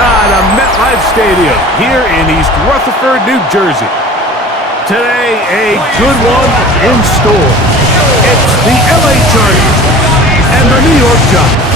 inside of MetLife Stadium here in East Rutherford, New Jersey. Today, a good one in store. It's the LA Chargers and the New York Giants.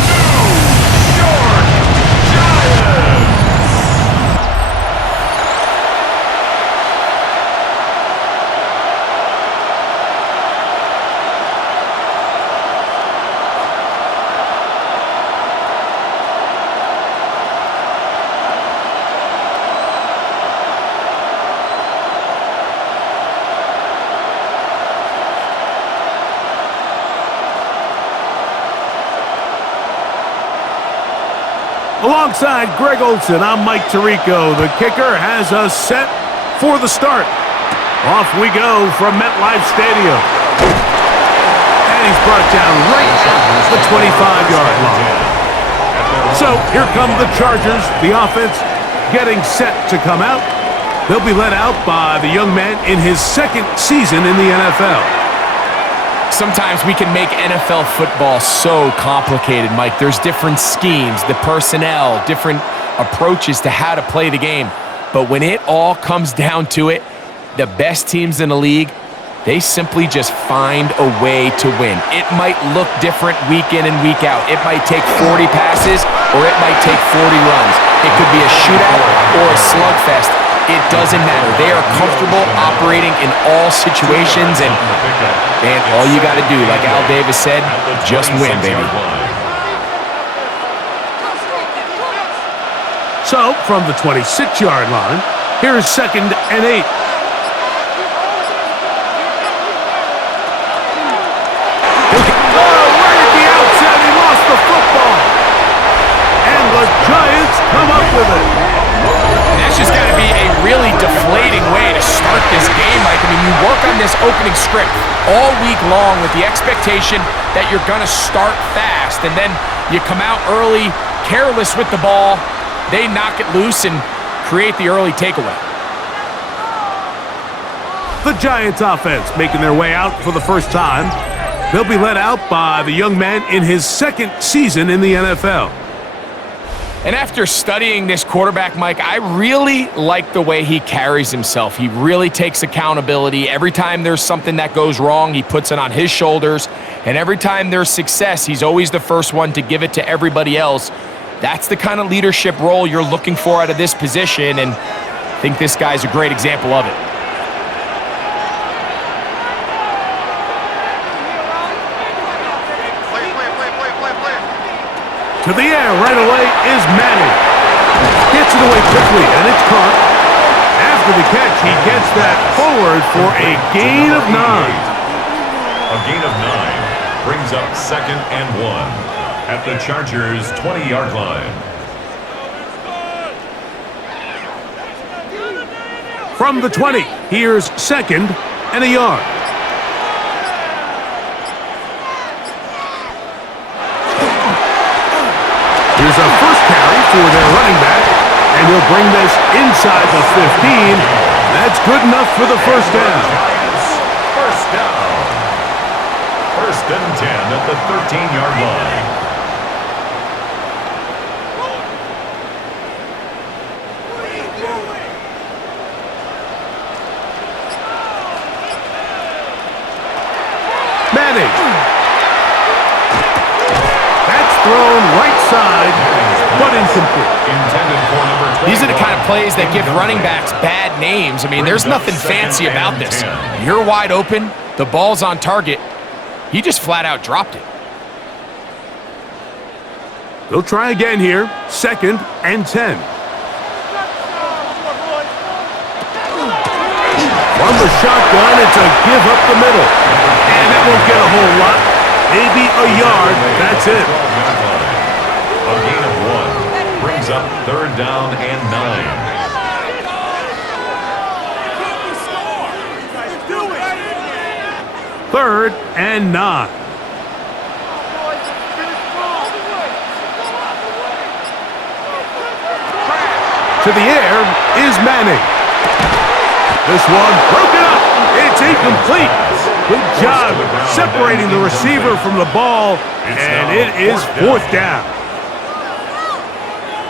Alongside Greg Olson, I'm Mike Tirico. The kicker has us set for the start. Off we go from MetLife Stadium. And he's brought down right at the 25-yard line. So here come the Chargers, the offense getting set to come out. They'll be led out by the young man in his second season in the NFL. Sometimes we can make NFL football so complicated, Mike. There's different schemes, the personnel, different approaches to how to play the game. But when it all comes down to it, the best teams in the league, they simply just find a way to win. It might look different week in and week out. It might take 40 passes or it might take 40 runs. It could be a shootout or a slugfest. It doesn't matter. They are comfortable operating in all situations, and man, all you got to do, like Al Davis said, just win, baby. So, from the 26-yard line, here's 2nd and 8. Right at the outset, he lost the football. And the Giants come up with it. That's just got to be a really deflating way to start this game, Mike. I mean, you work on this opening script all week long with the expectation that you're going to start fast, and then you come out early, careless with the ball, they knock it loose and create the early takeaway. The Giants offense making their way out for the first time. They'll be led out by the young man in his second season in the NFL. And after studying this quarterback, Mike, I really like the way he carries himself. He really takes accountability. Every time there's something that goes wrong, he puts it on his shoulders. And every time there's success, he's always the first one to give it to everybody else. That's the kind of leadership role you're looking for out of this position, and I think this guy's a great example of it. To the air right away is Manning. Gets it away quickly, and it's caught. After the catch, he gets that forward for a gain of 9. A gain of 9 brings up 2nd and 1 at the Chargers' 20-yard line. From the 20, here's 2nd and a yard. Here's a first carry for their running back, and he'll bring this inside the 15. That's good enough for the first down. First down. 1st and 10 at the 13-yard line. Manning. That's thrown right side, but incomplete. These are the kind of plays that give running backs bad names. I mean, there's nothing fancy about this. You're wide open, the ball's on target. He just flat out dropped it. They'll try again here, 2nd and 10. From the shotgun, it's a give up the middle. And that won't get a whole lot. Maybe a yard, that's it. A gain of 1 brings up 3rd down and 9. 3rd and 9. To the air is Manning. This one broken up. It's incomplete. Good job separating the receiver from the ball, and it is 4th down.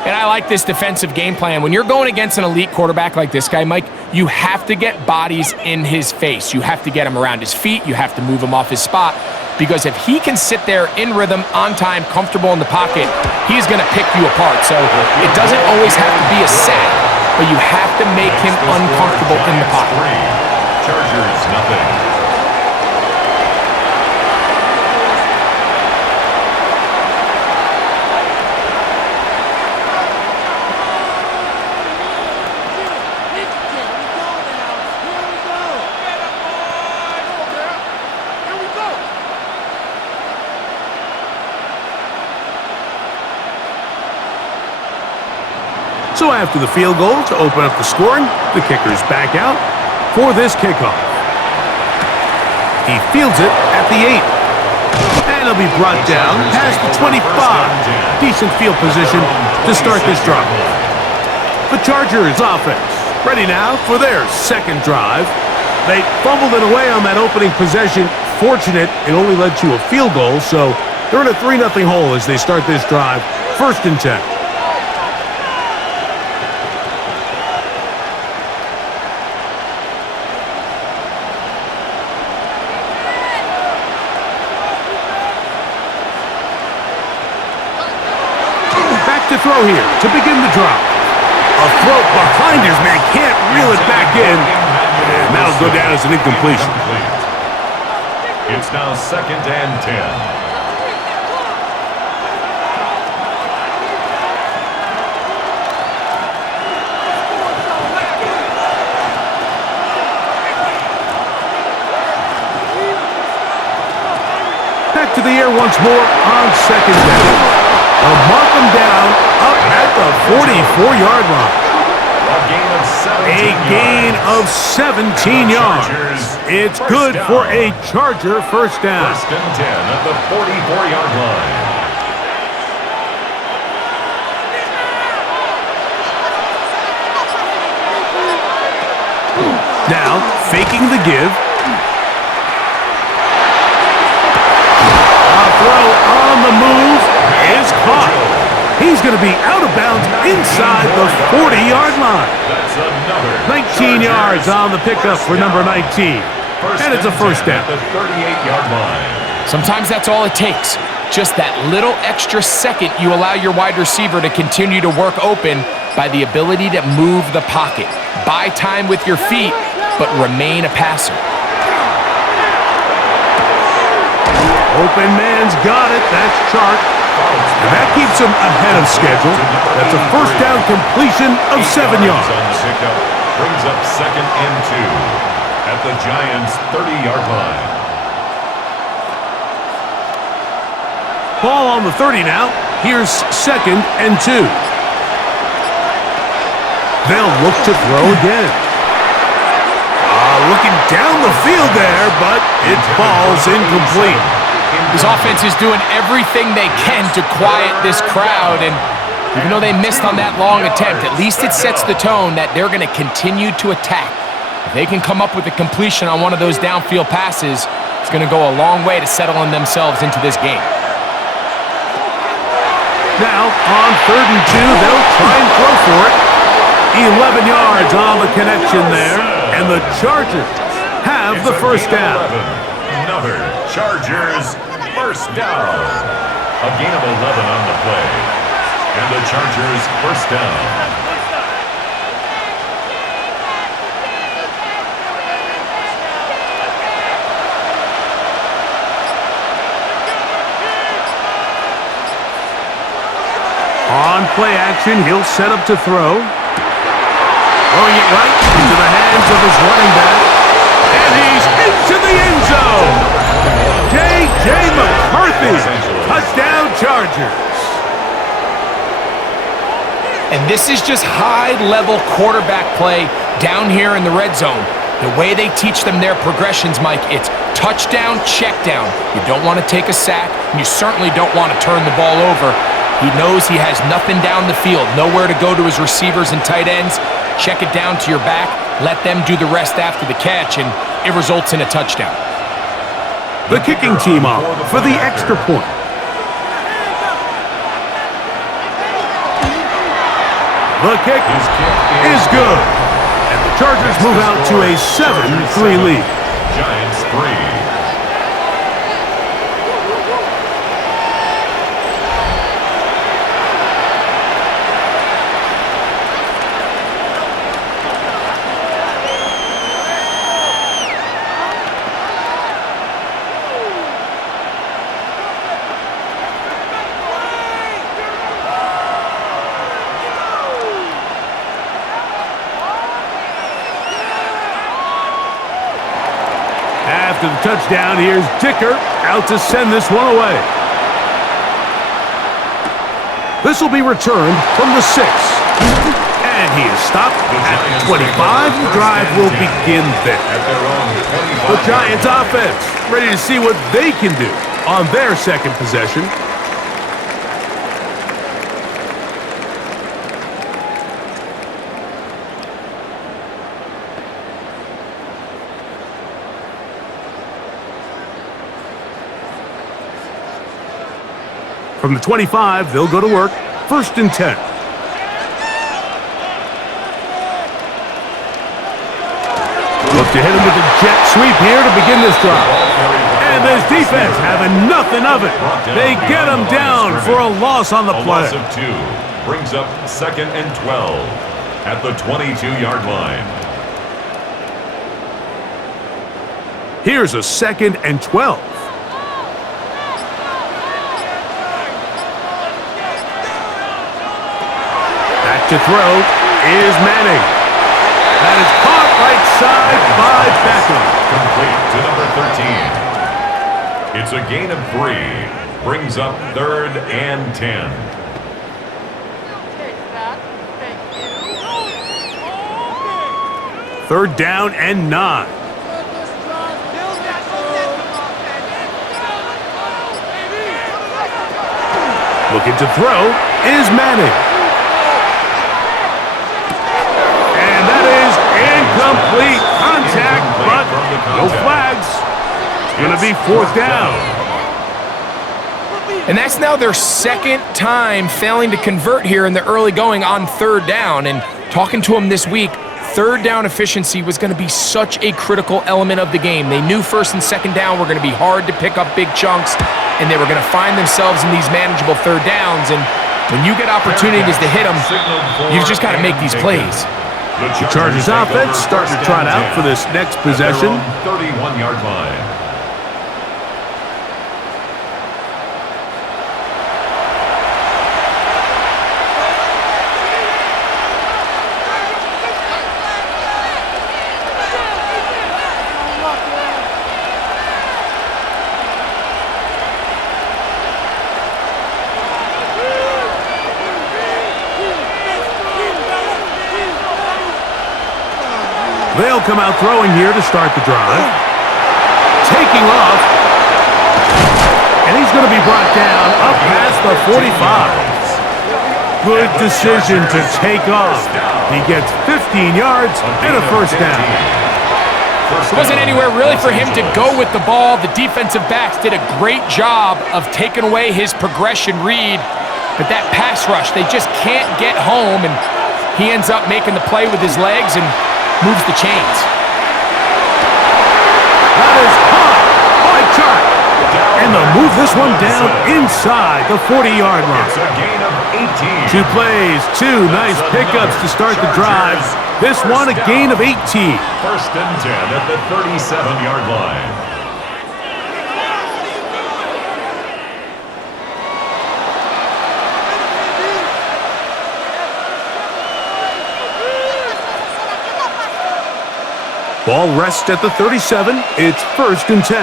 And I like this defensive game plan. When you're going against an elite quarterback like this guy, Mike, you have to get bodies in his face. You have to get him around his feet. You have to move him off his spot. Because if he can sit there in rhythm, on time, comfortable in the pocket, he's going to pick you apart. So it doesn't always have to be a sack, but you have to make him uncomfortable in the pocket. Chargers, nothing. So after the field goal to open up the scoring, the kicker's back out for this kickoff. He fields it at the 8. And he'll be brought down past the 25. Decent field position to start this drive. The Chargers offense ready now for their second drive. They fumbled it away on that opening possession. Fortunate it only led to a field goal, so they're in a 3-0 hole as they start this drive. 1st and 10. To throw here to begin the drive. A throw behind his man, can't reel it back in. And that'll go down as an incompletion. It's now 2nd and 10. Back to the air once more on 2nd down. They'll mark him down up at the 44-yard line. A gain of 17 yards. It's good for a Charger first down. 1st and 10 at the 44-yard line. Now, faking the give. A throw on the move is caught. He's going to be out of bounds inside the 40-yard line. That's another 19 yards on the pickup for number 19. And it's a first down. At the 38-yard line. Sometimes that's all it takes. Just that little extra second you allow your wide receiver to continue to work open by the ability to move the pocket. Buy time with your feet, but remain a passer. Open man's got it. That's Chark. And that keeps him ahead of schedule. That's a first down completion of 7 yards. On the pickup brings up 2nd and 2 at the Giants' 30-yard line. Ball on the 30 now. Here's 2nd and 2. They'll look to throw again. Looking down the field there, but it falls incomplete. This offense is doing everything they can to quiet this crowd, and even though they missed on that long attempt, at least it sets the tone that they're going to continue to attack. If they can come up with a completion on one of those downfield passes, it's going to go a long way to settling themselves into this game. Now, on 3rd and 2, they'll try and throw for it. 11 yards on the connection there, and the Chargers have the first down. Another Chargers first down. A gain of 11 on the play. And the Chargers first down. On play action, he'll set up to throw. Throwing it right into the hands of his running back. And he's into the end zone. J.J. McCarthy. Touchdown Chargers. And this is just high-level quarterback play down here in the red zone. The way they teach them their progressions, Mike, it's touchdown, check down. You don't want to take a sack, and you certainly don't want to turn the ball over. He knows he has nothing down the field, nowhere to go to his receivers and tight ends. Check it down to your back, let them do the rest after the catch, and it results in a touchdown. The kicking team off for the extra point. The kick is good. And the Chargers move out to a 7-3 lead. Giants 3. After the touchdown, here's Dicker out to send this one away. This will be returned from the 6. And he is stopped at 25. The drive will begin there. The Giants offense ready to see what they can do on their second possession. From the 25, they'll go to work. 1st and 10. Look to hit him with a jet sweep here to begin this drive. And this defense having nothing of it. They get him down for a loss on the play. A loss of 2 brings up 2nd and 12 at the 22-yard line. Here's a 2nd and 12. To throw is Manning. That is caught right side by Beckham. Complete to number 13. It's a gain of 3. Brings up 3rd and 10. Third down and 9. Looking to throw is Manning. Complete contact, but no flags. It's going to be 4th down. And that's now their 2nd time failing to convert here in the early going on 3rd down. And talking to them this week, 3rd down efficiency was going to be such a critical element of the game. They knew 1st and 2nd down were going to be hard to pick up big chunks, and they were going to find themselves in these manageable 3rd downs. And when you get opportunities to hit them, you've just got to make these plays. The Chargers offense starting to trot out for this next possession. 31-yard line. They'll come out throwing here to start the drive. Taking off. And he's going to be brought down up past the 45. Good decision to take off. He gets 15 yards and a 1st down. There wasn't anywhere really for him to go with the ball. The defensive backs did a great job of taking away his progression read. But that pass rush, they just can't get home. And he ends up making the play with his legs and moves the chains. That is caught by Chuck. And they'll move this one down inside the 40-yard line. It's a gain of 18. 2 plays, 2 nice pickups to start the drive. This one a gain of 18. 1st and 10 at the 37-yard line. Ball rests at the 37. It's 1st and 10.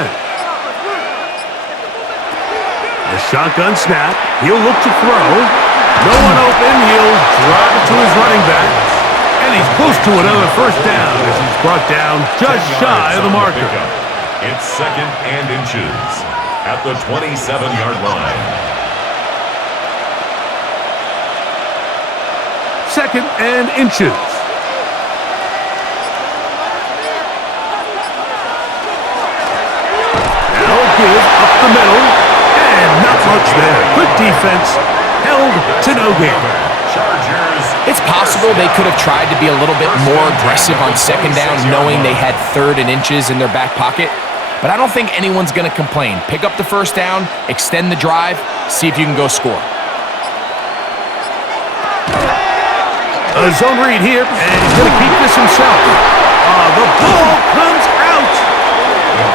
A shotgun snap. He'll look to throw. No one open. He'll drop it to his running back. And he's close to another 1st down as he's brought down just shy of the marker. It's 2nd and inches at the 27-yard line. 2nd and inches. Up the middle, and not much there. Good defense, held to no gain. Chargers It's possible they could have tried to be a little bit more aggressive on second down, knowing they had 3rd and inches in their back pocket. But I don't think anyone's going to complain. Pick up the first down, extend the drive, see if you can go score. A zone read here, and he's going to keep this himself. The ball comes out,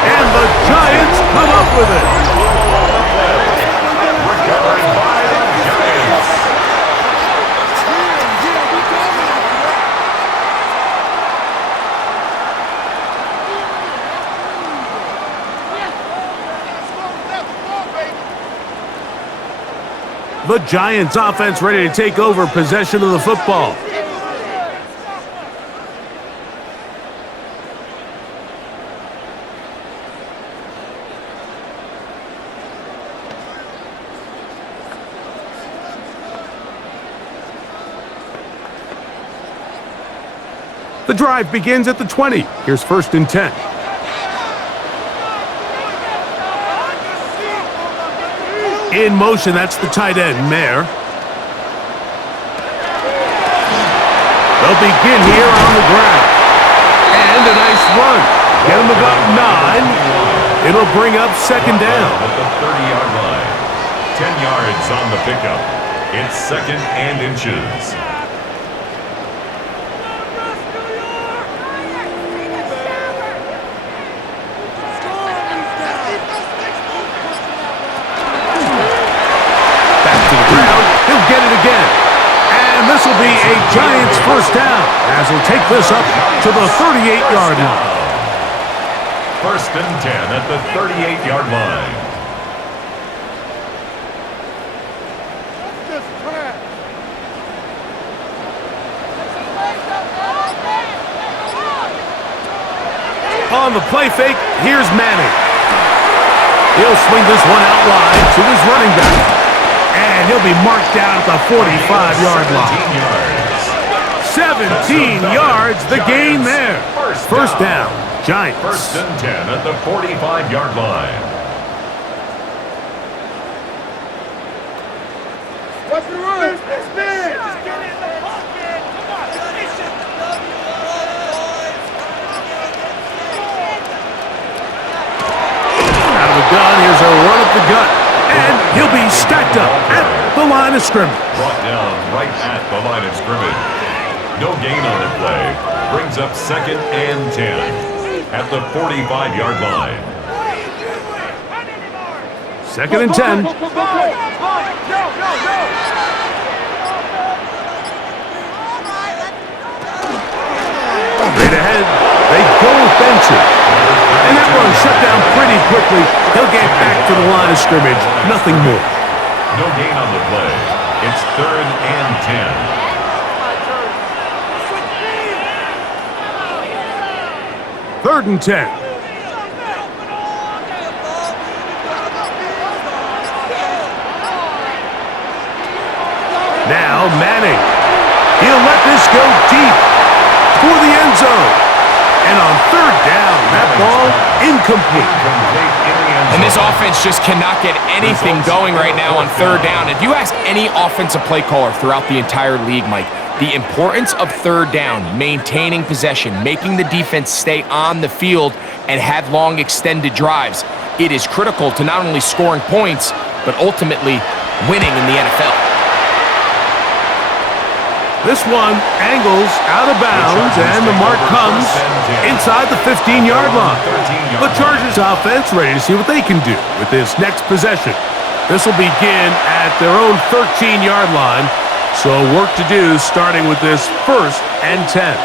and the Giants come up with it. Recovered by the Giants. The Giants offense ready to take over possession of the football. The drive begins at the 20. Here's 1st and 10. In motion, that's the tight end, Mayer. They'll begin here on the ground. And a nice run. Get him about 9. It'll bring up 2nd down. At the 30-yard line. 10 yards on the pickup. It's 2nd and inches. Get it again. And this will be a Giants first down as he'll take this up to the 38-yard line. 1st and 10 at the 38-yard line. On the play fake, here's Manning. He'll swing this one out wide to his running back. And he'll be marked down at the 45-yard line. 17 yards, the gain there. First down, Giants. 1st and 10 at the 45-yard line. What's the run? Out of the gun, here's a run up the gut. And he'll be stacked up at the line of scrimmage. Brought down right at the line of scrimmage. No gain on the play. Brings up 2nd and 10 at the 45-yard line. 2nd and 10. Straight ahead, they go with Benson. And that one shut down pretty quickly. He'll get back to the line of scrimmage. Nothing more. No gain on the play. It's 3rd and 10. 3rd and 10. Now Manning. He'll let this go deep for the end zone. And on 3rd down, that ball incomplete. And this offense just cannot get anything going right now on 3rd down. If you ask any offensive play caller throughout the entire league, Mike, the importance of 3rd down, maintaining possession, making the defense stay on the field and have long extended drives, it is critical to not only scoring points, but ultimately winning in the NFL. This one angles out of bounds, and the mark comes inside the 15-yard line. The Chargers offense ready to see what they can do with this next possession. This will begin at their own 13-yard line, so work to do starting with this 1st and 10.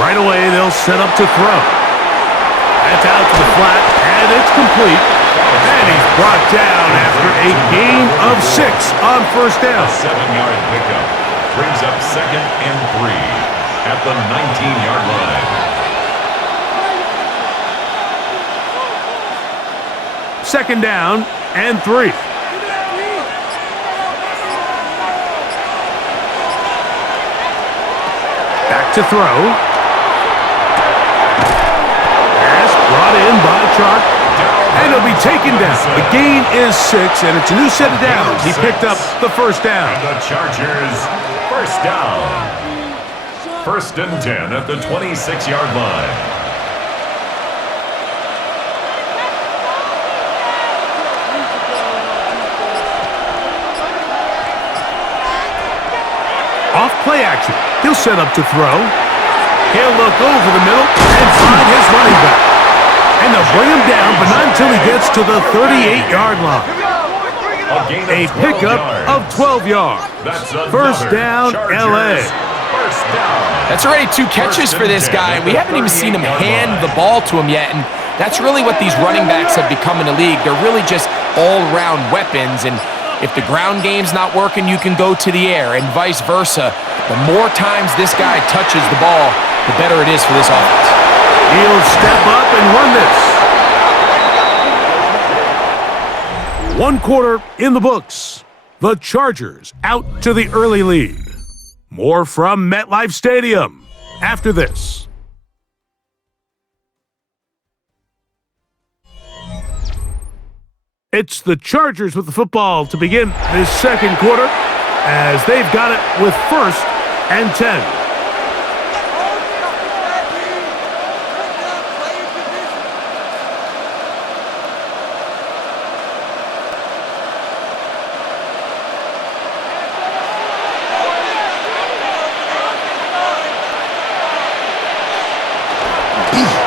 Right away, they'll set up to throw. That's out to the flat, and it's complete. And he's brought down after a gain of 6 on 1st down. A 7-yard pickup brings up 2nd and 3 at the 19-yard line. 2nd down and 3. to throw. Pass brought in by Chark. And he'll be taken down. The gain is 6, and it's a new set of downs. He picked up the first down. And the Chargers, first down. 1st and 10 at the 26-yard line. Off play action. He'll set up to throw. He'll look over the middle and find his running back. And they'll bring him down, but not until he gets to the 38-yard line. A pickup of 12 yards. First down, L.A. That's already 2 catches for this guy. We haven't even seen him hand the ball to him yet, and that's really what these running backs have become in the league. They're really just all-around weapons, and if the ground game's not working, you can go to the air, and vice versa. The more times this guy touches the ball, the better it is for this offense. He'll step up and run this. 1 quarter in the books. The Chargers out to the early lead. More from MetLife Stadium after this. It's the Chargers with the football to begin this second quarter as they've got it with 1st and 10.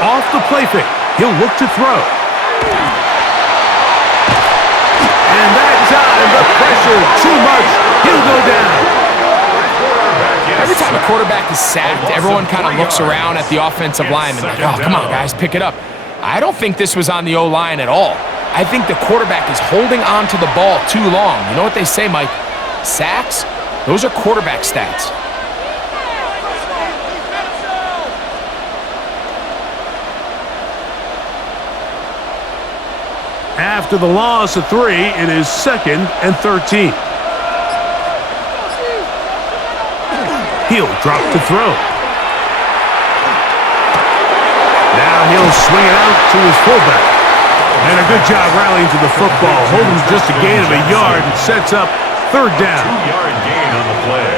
Off the play fake, he'll look to throw. And that time, the pressure, too much, he'll go down. Every time a quarterback is sacked, everyone kind of looks around at the offensive lineman like, oh, come on, guys, pick it up. I don't think this was on the O-line at all. I think the quarterback is holding on to the ball too long. You know what they say, Mike? Sacks, those are quarterback stats. After the loss of 3, it is 2nd and 13. He'll drop to throw. Now he'll swing it out to his fullback. And a good job rallying to the football. Holding just a gain of a yard and sets up 3rd down. 2-yard gain on the play.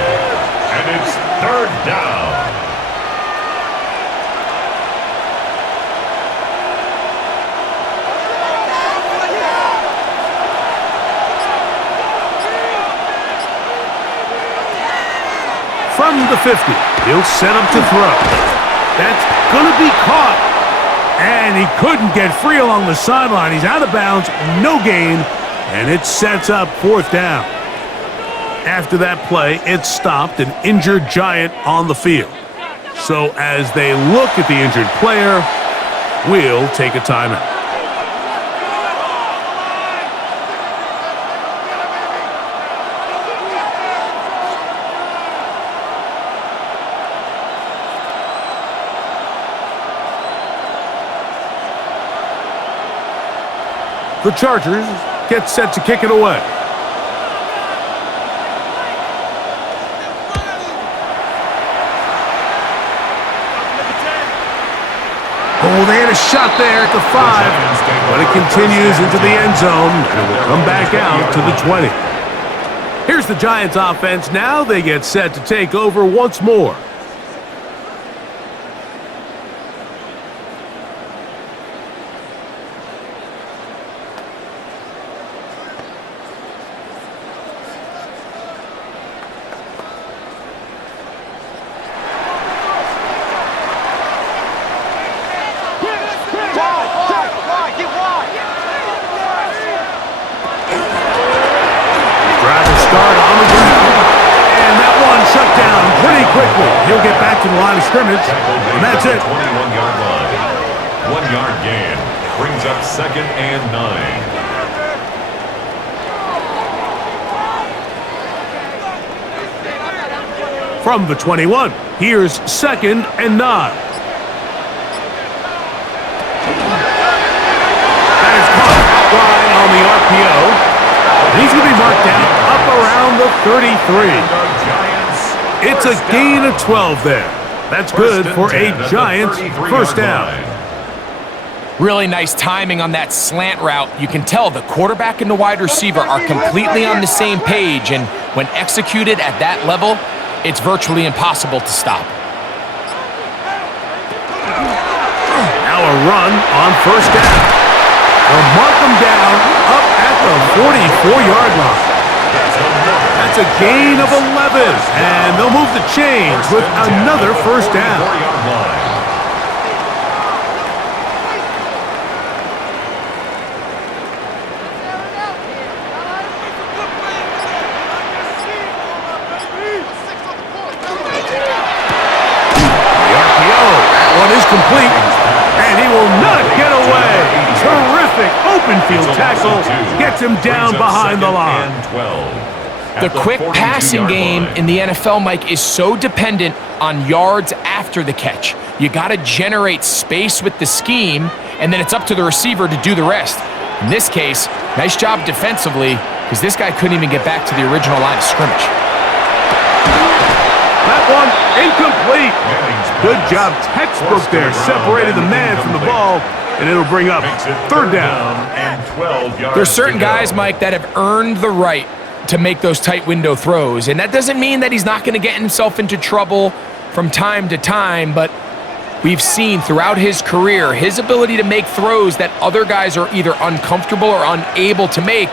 And it's 3rd down. From the 50, he'll set up to throw. That's going to be caught. And he couldn't get free along the sideline. He's out of bounds, no gain, and it sets up 4th down. After that play, it stopped an injured Giant on the field. So as they look at the injured player, we'll take a timeout. The Chargers get set to kick it away. Oh, they had a shot there at the 5, but it continues into the end zone, and it will come back out to the 20. Here's the Giants offense. Now they get set to take over once more. He'll get back to the line of scrimmage, and that's it. 21-yard line. 1-yard gain brings up 2nd and 9. From the 21, here's 2nd and 9. That is caught outside on the RPO. And he's going to be marked down up around the 33. It's a gain of 12 there. That's good for a Giants first down. Really nice timing on that slant route. You can tell the quarterback and the wide receiver are completely on the same page, and when executed at that level, it's virtually impossible to stop. Now a run on first down. They'll mark them down up at the 44-yard line. That's a gain of 11, and they'll move the chains with another first down. Complete, and he will not get away. Terrific open field tackle gets him down behind the line. The quick passing game in the NFL, Mike, is so dependent on yards after the catch. You got to generate space with the scheme, and then it's up to the receiver to do the rest. In this case, nice job defensively, because this guy couldn't even get back to the original line of scrimmage. That one incomplete. Good job, textbook there. Separated the man from the ball, and it'll bring up third down. There's certain guys, Mike, that have earned the right to make those tight window throws, and that doesn't mean that he's not going to get himself into trouble from time to time, but we've seen throughout his career his ability to make throws that other guys are either uncomfortable or unable to make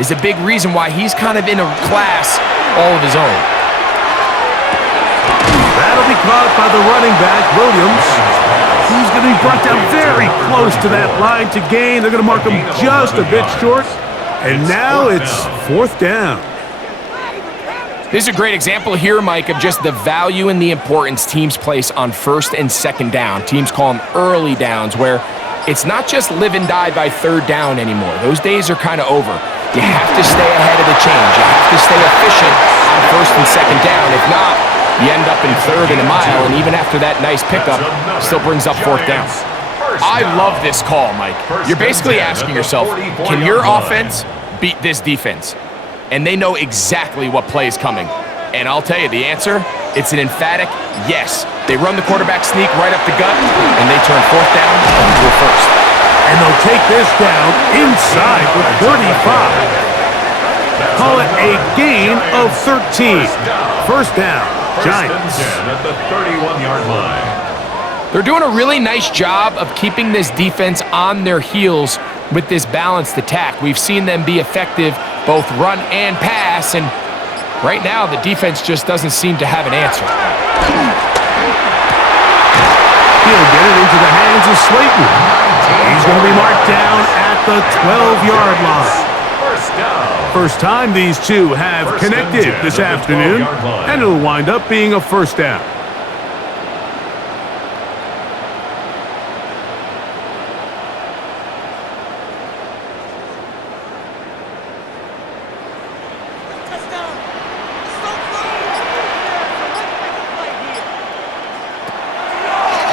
is a big reason why he's kind of in a class all of his own. That'll be caught by the running back, Williams. He's going to be brought down very close to that line to gain. They're going to mark him just a bit short. And now it's fourth down. This is a great example here, Mike, of just the value and the importance teams place on first and second down. Teams call them early downs, where it's not just live and die by third down anymore. Those days are kind of over. You have to stay ahead of the change. You have to stay efficient on first and second down. If not, you end up in third and a mile, and even after that nice pickup, still brings up fourth down. I love this call, Mike. You're basically asking yourself, can your offense beat this defense? And they know exactly what play is coming. And I'll tell you the answer, it's an emphatic yes. They run the quarterback sneak right up the gut, and they turn fourth down into a first. And they'll take this down inside the 35. Call it a gain of 13. First down. Giants. At the 31-yard line. They're doing a really nice job of keeping this defense on their heels with this balanced attack. We've seen them be effective both run and pass, and right now the defense just doesn't seem to have an answer. He'll get it into the hands of Slayton. He's going to be marked down at the 12-yard line. First time these two have connected this afternoon, and it'll wind up being a first down.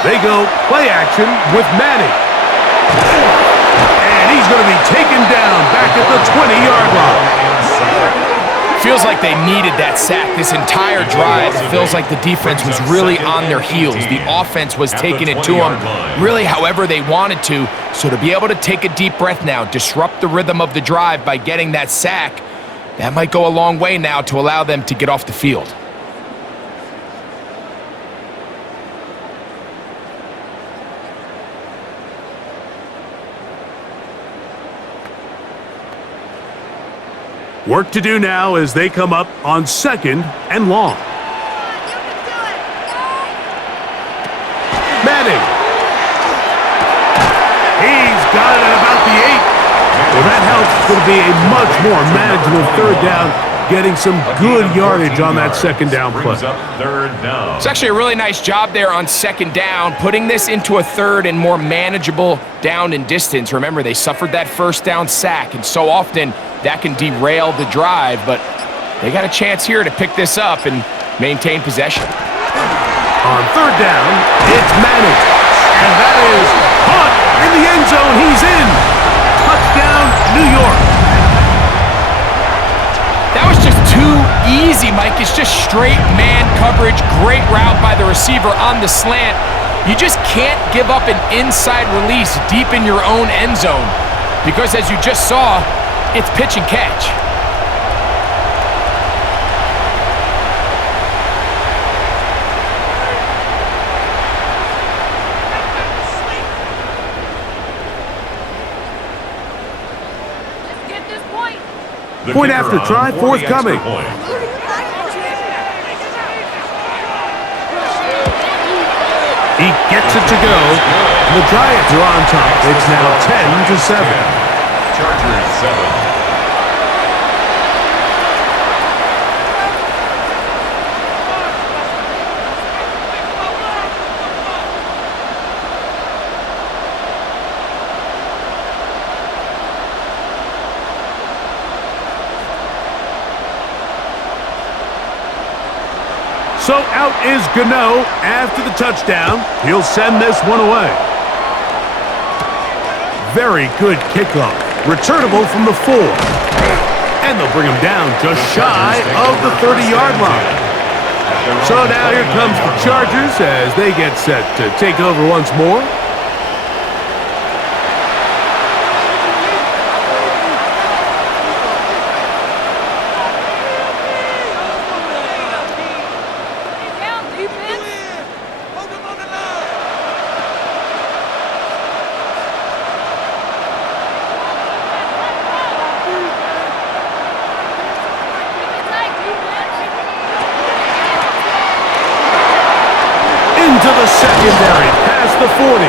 They go play action with Manning. And he's going to be taken down back at the 20-yard line. Feels like they needed that sack this entire drive. It feels like the defense was really on their heels. The offense was taking it to them really however they wanted to. So to be able to take a deep breath now, disrupt the rhythm of the drive by getting that sack, that might go a long way now to allow them to get off the field. Work to do now as they come up on second and long. Manning. He's got it at about the 8. Well, that helps. It's going to be a much more manageable third down, getting some good yardage on that second down play. It's actually a really nice job there on second down, putting this into a third and more manageable down and distance. Remember, they suffered that first down sack, and so often that can derail the drive, but they got a chance here to pick this up and maintain possession. On third down, it's Manning. And that is caught in the end zone. He's in. Touchdown, New York. That was just too easy, Mike. It's just straight man coverage. Great route by the receiver on the slant. You just can't give up an inside release deep in your own end zone because, as you just saw, it's pitch and catch. Point after try forthcoming. He gets it to go. The Giants are on top. It's now 10-7. Chargers 7. So out is Gano after the touchdown. He'll send this one away. Very good kickoff. Returnable from the 4. And they'll bring him down just shy of the 30-yard line. So now here comes the Chargers as they get set to take over once more. To the secondary, past the 40.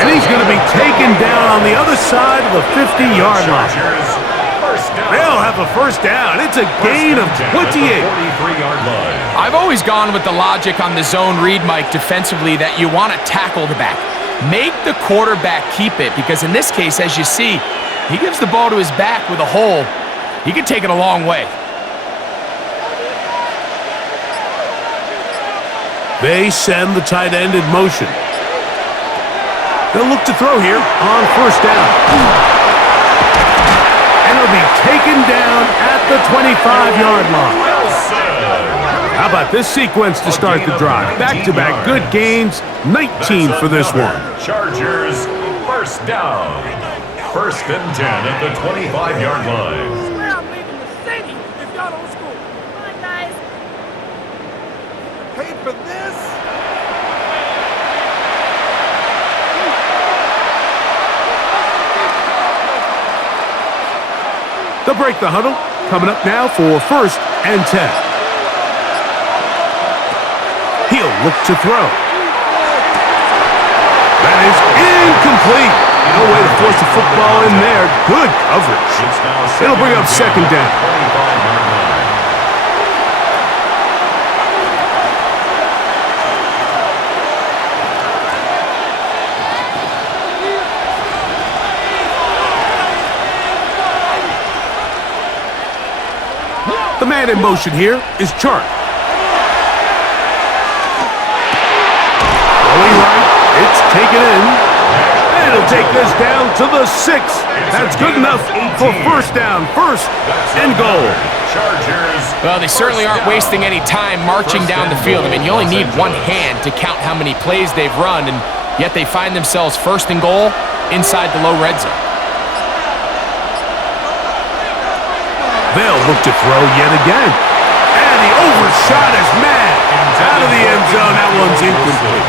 And he's going to be taken down on the other side of the 50-yard line. They'll have a first down. It's a gain of 28. I've always gone with the logic on the zone read, Mike, defensively, that you want to tackle the back. Make the quarterback keep it, because in this case, as you see, he gives the ball to his back with a hole. He can take it a long way. They send the tight end in motion. They'll look to throw here on first down. And it'll be taken down at the 25-yard line. How about this sequence to start the drive? Back-to-back good gains, 19 for this one. Chargers, first down. First and 10 at the 25-yard line. For this? They'll break the huddle. Coming up now for first and 10. He'll look to throw. That is incomplete. No way to force the football in there. Good coverage. It'll bring up second down. The man in motion here is Chark. Going right, it's taken in. And it'll take this down to the 6. That's good enough for first down, first and goal. Well, they certainly aren't wasting any time marching down the field. I mean, you only need one hand to count how many plays they've run, and yet they find themselves first and goal inside the low red zone. They'll look to throw yet again. And he overshot his man. Out of the end zone, that one's incomplete.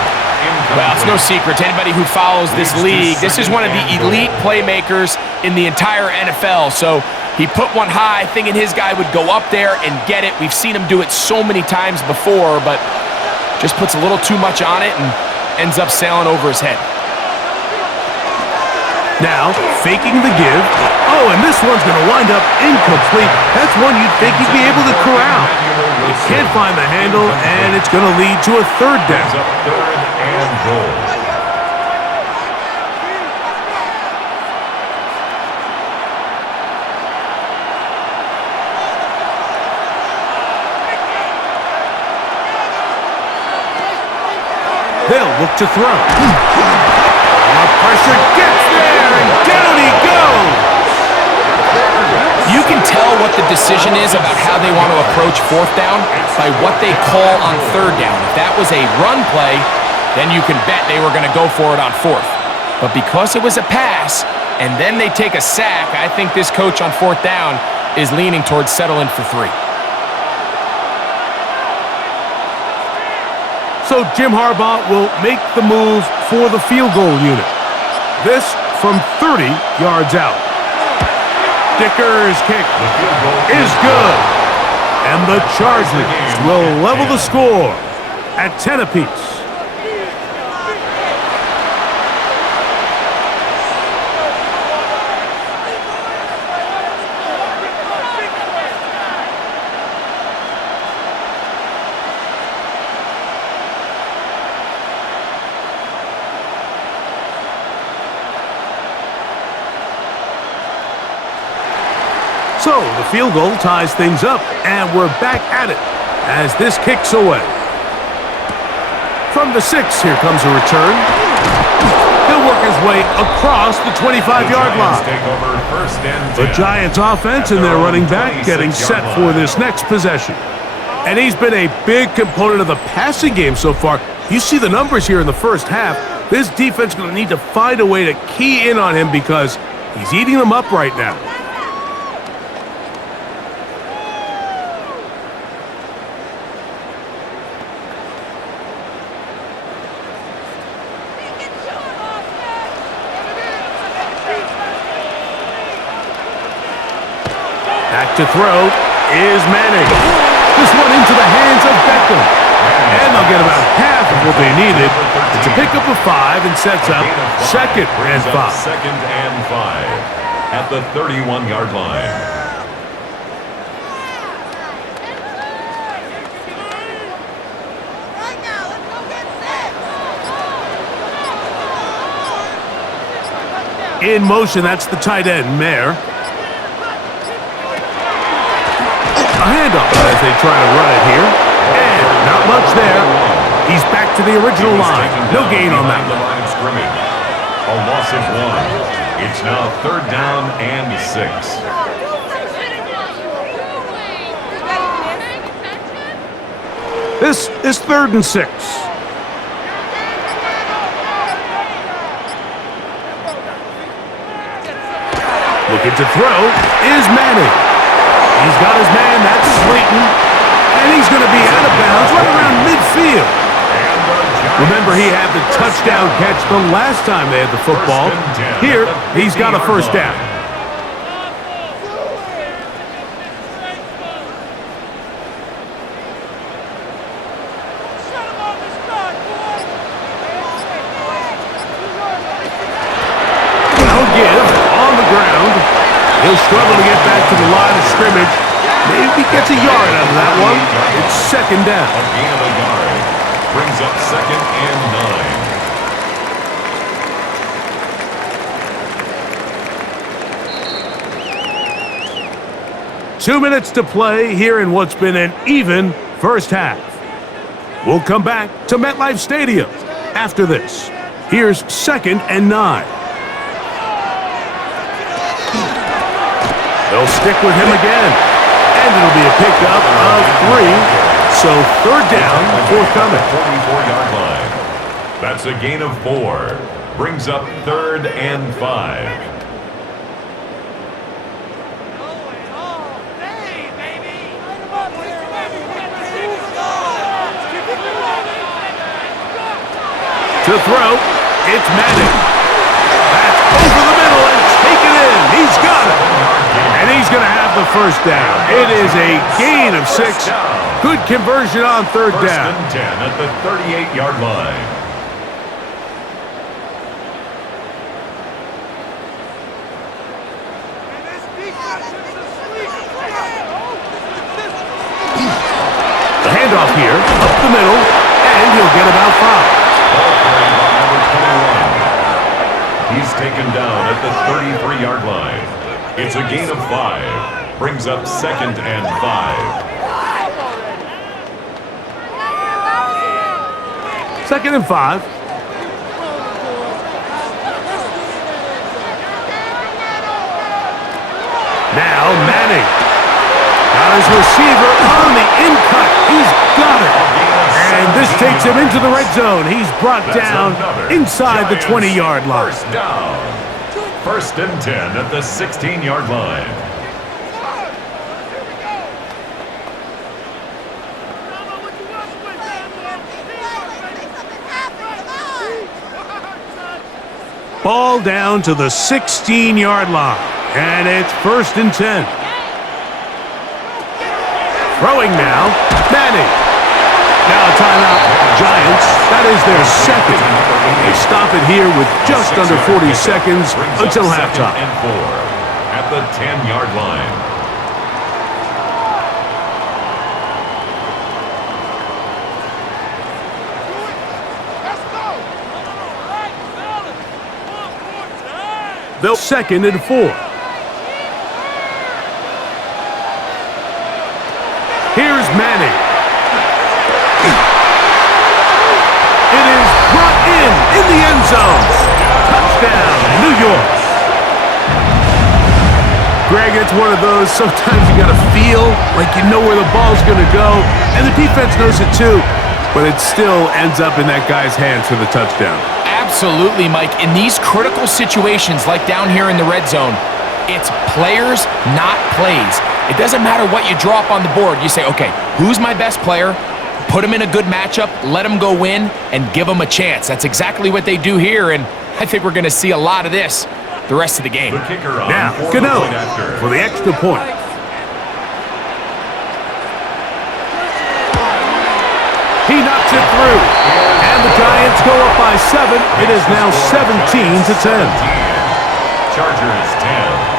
Well, it's no secret to anybody who follows this league. This is one of the elite playmakers in the entire NFL. So he put one high, thinking his guy would go up there and get it. We've seen him do it so many times before, but just puts a little too much on it and ends up sailing over his head. Now, faking the give. Oh, and this one's going to wind up incomplete. That's one you'd think he'd be able to corral. He can't find the handle, and it's going to lead to a third down. Third and goal. They'll look to throw. Pressure gets there, and down he goes. You can tell what what the decision is about how they want to approach fourth down by what they call on third down. If that was a run play, then you can bet they were going to go for it on fourth. But because it was a pass, and then they take a sack, I think this coach on fourth down is leaning towards settling for 3. So Jim Harbaugh will make the move for the field goal unit. This from 30 yards out. Dicker's kick is good. And the Chargers will level the score at 10 apiece. So the field goal ties things up, and we're back at it as this kicks away. From the 6, here comes a return. He'll work his way across the 25-yard line. The Giants offense and their running back getting set for this next possession. And he's been a big component of the passing game so far. You see the numbers here in the first half. This defense is going to need to find a way to key in on him because he's eating them up right now. Back to throw is Manning. This one into the hands of Beckham. And they'll get about half of what they needed. It's a pickup of 5 and sets up 2nd and 5. 2nd and 5 at the 31-yard line. In motion, that's the tight end, Mayer. A handoff as they try to run it here. And not much there. He's back to the original line. No gain on that one. Line of scrimmage. A loss of 1. It's now 3rd down and 6. This is 3rd and 6. Looking to throw is Manning. He's got his man, that's Slayton, and he's going to be out of bounds right around midfield. Remember, he had the touchdown catch the last time they had the football. Here, he's got a first down. No give on the ground. He'll struggle to get back to the line of scrimmage. Maybe gets a yard out of that one. It's 2nd down. A gain of a yard. Brings up 2nd and 9. 2 minutes to play here in what's been an even first half. We'll come back to MetLife Stadium after this. Here's 2nd and 9. They'll stick with him again. And it'll be a pickup of 3. So 3rd down, forthcoming. 44-yard line. That's a gain of 4. Brings up 3rd and 5. To throw, it's Madden. That's over the middle and taken in. He's got it. And he's going to have the first down. It is a gain of 6. Good conversion on 3rd down. 1st and 10 at the 38-yard line. The handoff here, up the middle, and he'll get about 5. He's taken down at the 33-yard line. It's a gain of 5. Brings up 2nd and 5. 2nd and 5. Now Manning. Now his receiver on the in-cut. He's got it. And this takes him into the red zone. He's brought down inside the 20-yard line. First down. First and 10 at the 16-yard line. Ball down to the 16-yard line. And it's first and 10. Throwing now, Manning. Now a timeout, Giants. That is their second. They stop it here with just under 40 seconds until halftime. And 4 at the 10-yard line. They'll second and 4. Here's Manning. It is brought in the end zone. Touchdown, New York. Greg, it's one of those, sometimes you got to feel like you know where the ball's going to go, and the defense knows it too, but it still ends up in that guy's hands for the touchdown. Absolutely, Mike. In these critical situations, like down here in the red zone, it's players, not plays. It doesn't matter what you draw up on the board. You say, okay, who's my best player? Put him in a good matchup, let him go win, and give him a chance. That's exactly what they do here, and I think we're going to see a lot of this the rest of the game. The kicker on Now, for Gano the point after. for the extra point. He knocks it through. And the Giants go up by 7. It is now 17-10. Chargers 10.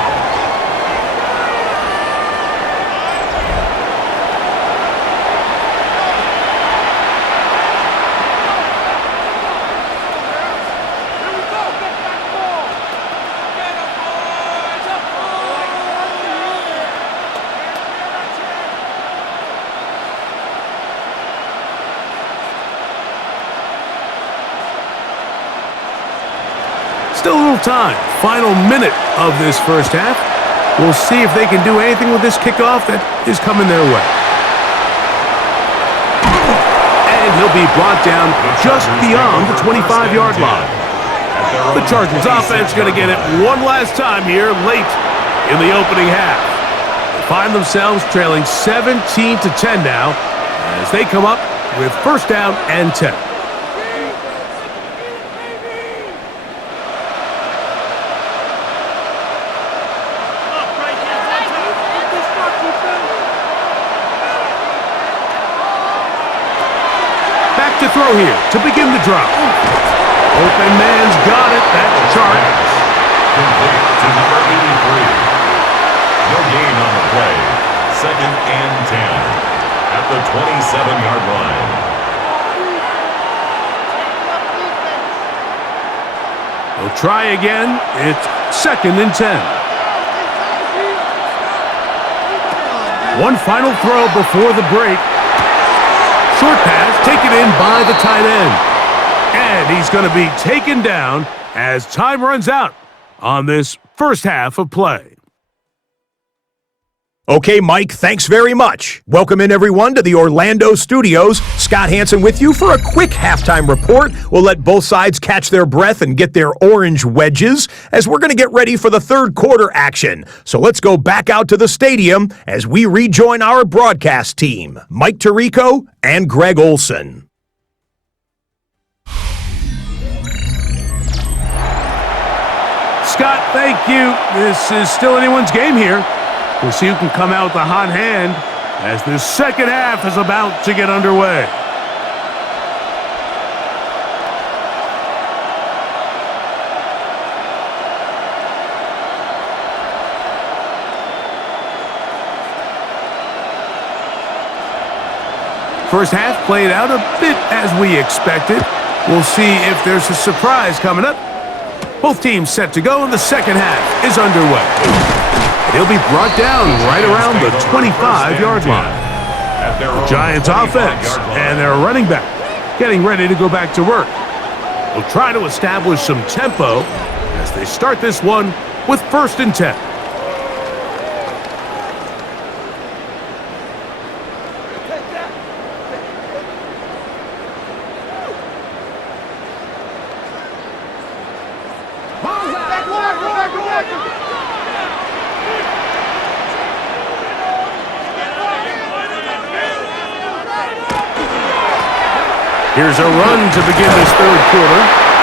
Still a little time. Final minute of this first half. We'll see if they can do anything with this kickoff that is coming their way. And he'll be brought down just beyond the 25-yard line. The Chargers offense going to get it one last time here late in the opening half. They find themselves trailing 17-10 now as they come up with first down and 10. To throw here to begin the drive. Open man's got it. That's Chark. Complete to number 83. No gain on the play. Second and 10 at the 27-yard line. They'll try again. It's second and 10. One final throw before the break. Short pass taken in by the tight end. And he's going to be taken down as time runs out on this first half of play. Okay, Mike, thanks very much. Welcome in, everyone, to the Orlando studios. Scott Hansen with you for a quick halftime report. We'll let both sides catch their breath and get their orange wedges as we're going to get ready for the third quarter action. So let's go back out to the stadium as we rejoin our broadcast team, Mike Tirico and Greg Olson. Scott, thank you. This is still anyone's game here. We'll see who can come out with a hot hand as this second half is about to get underway. First half played out a bit as we expected. We'll see if there's a surprise coming up. Both teams set to go, and the second half is underway. He'll be brought down right around the 25-yard line. The Giants offense and their running back getting ready to go back to work. They'll try to establish some tempo as they start this one with first and 10. Here's a run to begin this third quarter.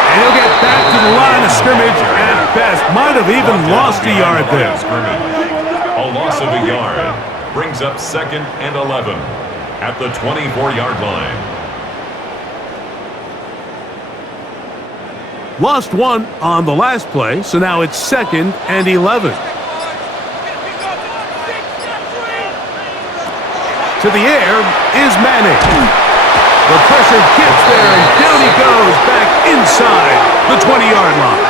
And he'll get back to the line of scrimmage at best. Might have even lost a yard there. A loss of a yard brings up 2nd and 11 at the 24-yard line. Lost one on the last play, so now it's 2nd and 11. To the air is Manning. The pressure gets there, and down he goes back inside the 20-yard line.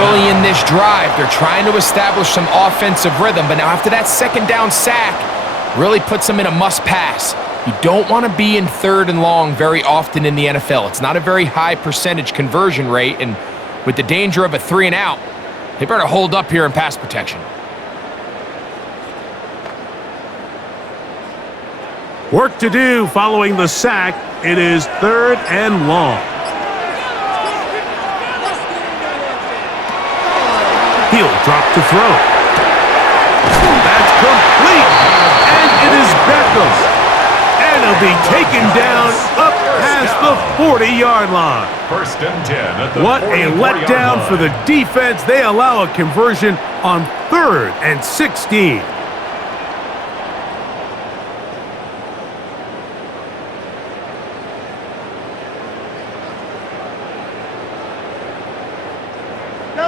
Early in this drive, they're trying to establish some offensive rhythm, but now after that second down sack, really puts them in a must-pass. You don't want to be in 3rd and long very often in the NFL. It's not a very high percentage conversion rate, and with the danger of a 3-and-out, they better hold up here in pass protection. Work to do following the sack. It is 3rd and long. He'll drop to throw. That's complete. And it is Beckham. And he'll be taken down up past the 40-yard line. 1st and 10 at the 44-yard line. What a letdown for the defense. They allow a conversion on 3rd and 16.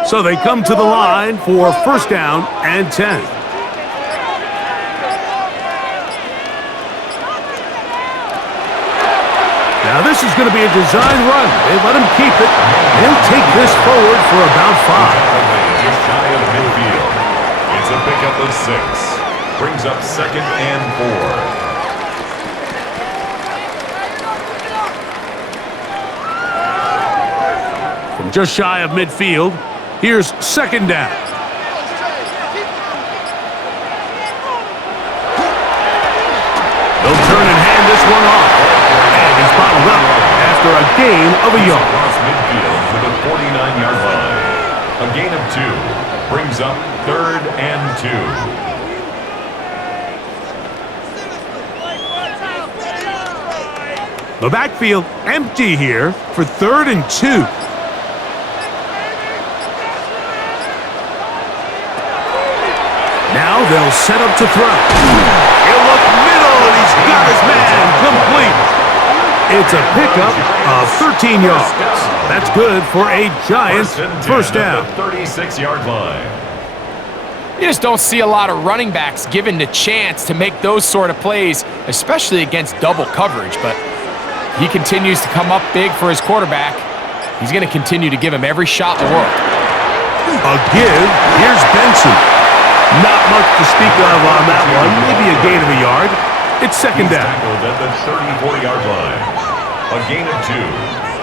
So they come to the line for 1st down and 10. Now this is going to be a design run. They let him keep it. He'll take this forward for about 5. Just shy of midfield. It's a pickup of 6. Brings up 2nd and 4. From just shy of midfield, here's 2nd down. They'll turn and hand this one off. And he's bottled up after a gain of a yard. Across midfield to the 49-yard line. A gain of 2 brings up 3rd and 2. The backfield empty here for 3rd and 2. Now they'll set up to throw. He'll look middle, and he's got his man complete. It's a pickup of 13 yards. That's good for a Giants 1st down. 36-yard line. You just don't see a lot of running backs given the chance to make those sort of plays, especially against double coverage. But he continues to come up big for his quarterback. He's going to continue to give him every shot in the world. A give. Here's Benson. Not much to speak of on that one. Maybe a gain of a yard. It's 2nd down. Tackled at the 34-yard line. A gain of 2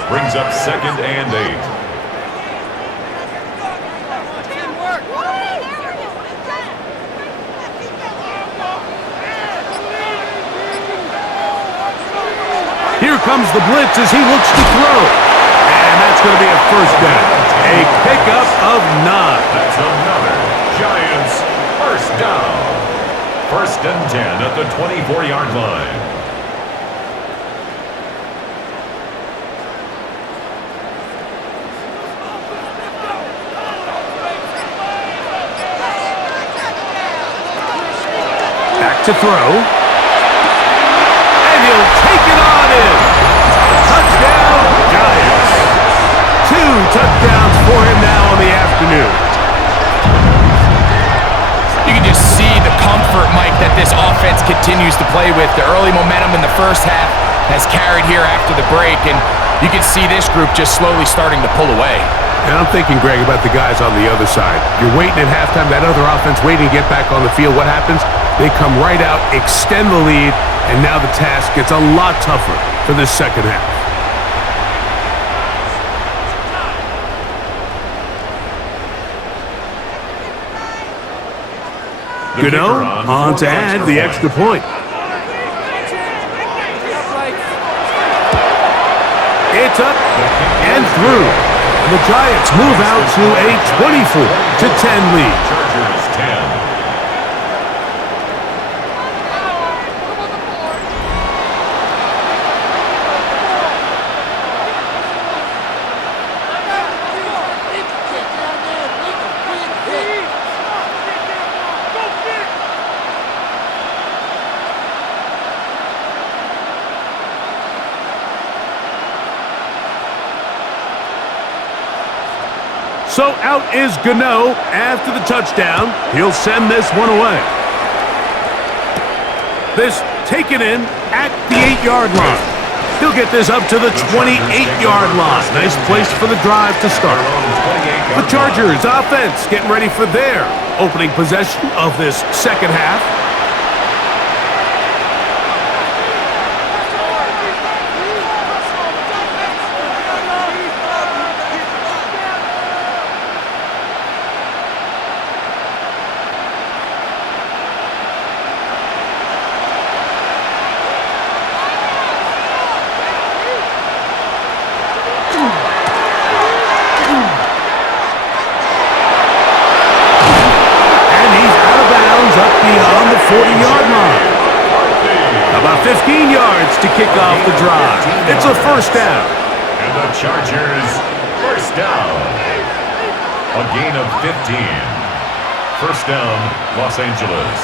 brings up 2nd and 8. Here comes the blitz as he looks to throw. And that's going to be a 1st down. A pickup of 9. That's another Giants 1st down. 1st and 10 at the 24-yard line. Back to throw. And he'll take it on in. Touchdown, Giants. 2 touchdowns for him now on the afternoon. You can just see the comfort, Mike, that this offense continues to play with. The early momentum in the 1st half has carried here after the break, and you can see this group just slowly starting to pull away. And I'm thinking, Greg, about the guys on the other side. You're waiting at halftime, that other offense waiting to get back on the field. What happens? They come right out, extend the lead, and now the task gets a lot tougher for this 2nd half. Gano on to add the extra point. It's up and through. The Giants move out to a 24-10 lead. Chargers 10. So out is Gano after the touchdown. He'll send this one away. This taken in at the 8-yard line. He'll get this up to the 28-yard line. Nice place for the drive to start. The Chargers offense getting ready for their opening possession of this second half. Beyond the 40-yard line. About 15 yards to kick off the drive. It's a first down. And the Chargers, first down. A gain of 15. First down, Los Angeles.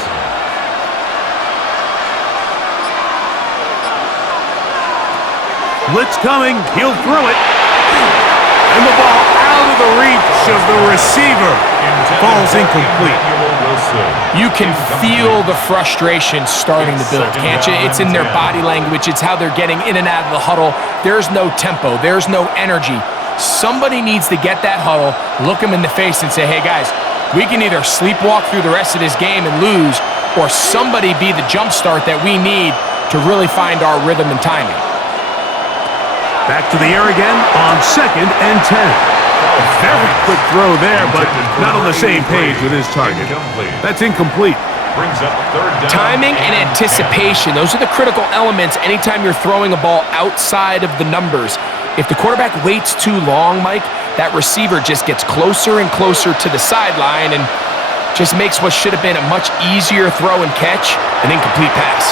Blitz coming. He'll throw it. And the ball out of the reach of the receiver. Falls incomplete. You can feel the frustration starting to build, can't you? It's in their body language. It's how they're getting in and out of the huddle. There's no tempo. There's no energy. Somebody needs to get that huddle, look them in the face and say, hey, guys, we can either sleepwalk through the rest of this game and lose, or somebody be the jump start that we need to really find our rhythm and timing. Back to the air again on 2nd and 10. Very quick throw there, but not on the same page with his target. That's incomplete. Brings up third down. Timing and anticipation, those are the critical elements anytime you're throwing a ball outside of the numbers. If the quarterback waits too long, Mike, that receiver just gets closer and closer to the sideline and just makes what should have been a much easier throw and catch an incomplete pass.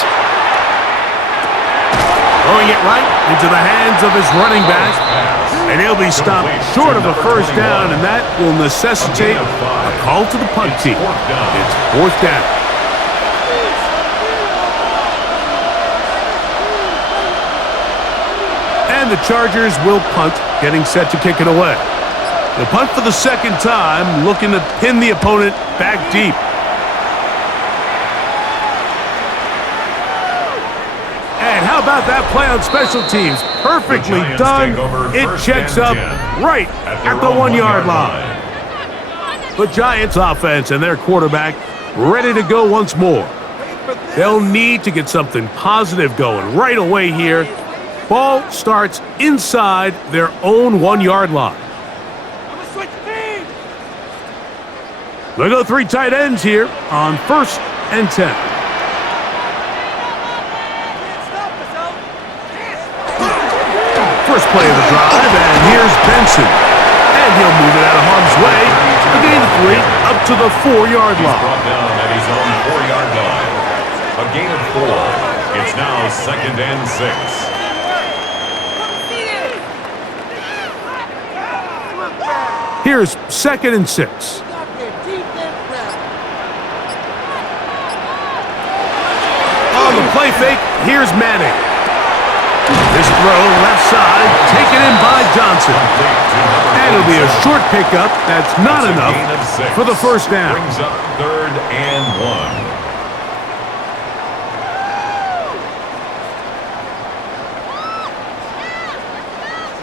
Throwing it right into the hands of his running back. And he'll be stopped short of a first down, and that will necessitate a call to the punt team. It's fourth down. And the Chargers will punt, getting set to kick it away. They'll punt for the second time, looking to pin the opponent back deep. And how about that play on special teams? Perfectly done. It checks up right at the 1-yard line. The Giants offense and their quarterback ready to go once more. They'll need to get something positive going right away here. Ball starts inside their own 1-yard line. They'll go 3 tight ends here on 1st and 10. First play of the drive, and here's Benson. And he'll move it out of harm's way. A gain of 3 up to the 4-yard line. Brought down at his own 4-yard line. A gain of 4. It's now 2nd and 6. Here's 2nd and 6. On the play fake, here's Manning. This throw left side, taken in by Johnson. And it'll be a short pickup. That's not enough for the first down. Brings up 3rd and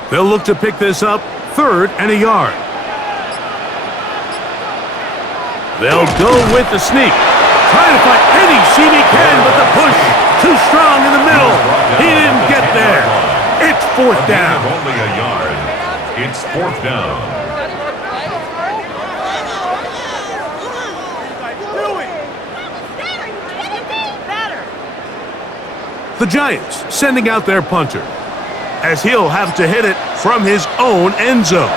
1. They'll look to pick this up 3rd and a yard. They'll go with the sneak. Trying to find any seam he can, but the push too strong in the middle. He didn't get there. It's 4th down. Only a yard. It's 4th down. The Giants sending out their punter, as he'll have to hit it from his own end zone.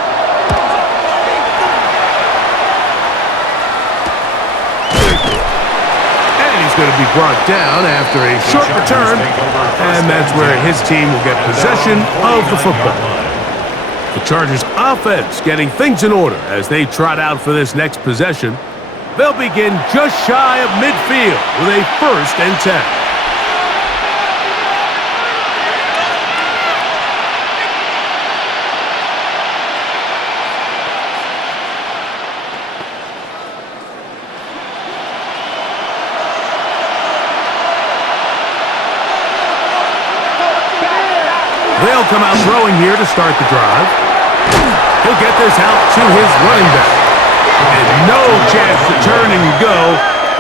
brought down after a short return, and that's where his team will get possession of the football. The Chargers offense getting things in order as they trot out for this next possession. They'll begin just shy of midfield with a 1st and 10. They'll come out throwing here to start the drive. He'll get this out to his running back. And no chance to turn and go.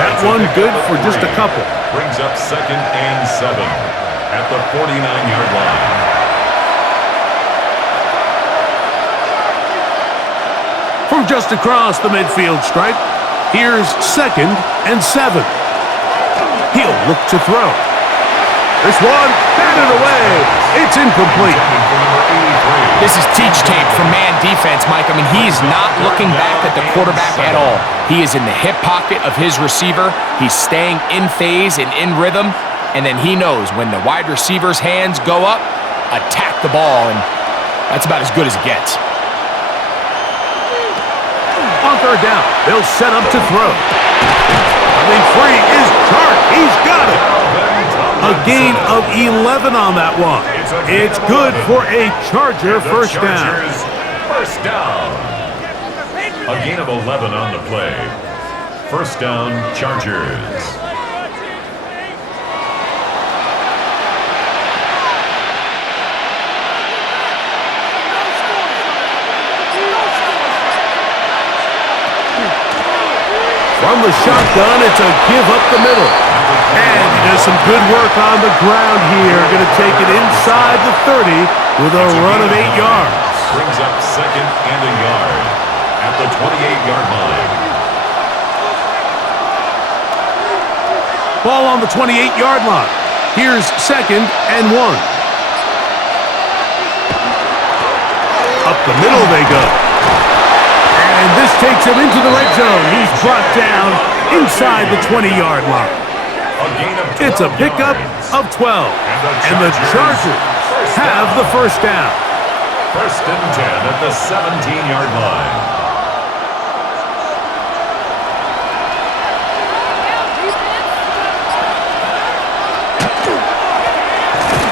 That one good for just a couple. Brings up 2nd and 7 at the 49-yard line. From just across the midfield stripe, here's 2nd and 7. He'll look to throw. This one, batted away. It's incomplete. This is teach tape for man defense, Mike. I mean, he's not looking back at the quarterback at all. He is in the hip pocket of his receiver. He's staying in phase and in rhythm. And then he knows when the wide receiver's hands go up, attack the ball. And that's about as good as it gets. On 3rd down, they'll set up to throw. Running free is Chark. He's got it. A gain of 11 on that one. It's good for a Charger first down. First down. A gain of 11 on the play. First down, Chargers. From the shotgun, it's a give up the middle. And he does some good work on the ground here. Going to take it inside the 30 with a run of 8 yards. Brings up 2nd and a yard at the 28-yard line. Ball on the 28-yard line. Here's 2nd and 1. Up the middle they go. And this takes him into the red zone. He's brought down inside the 20-yard line. It's a pickup of 12. And the Chargers have the first down. 1st and 10 at the 17-yard line.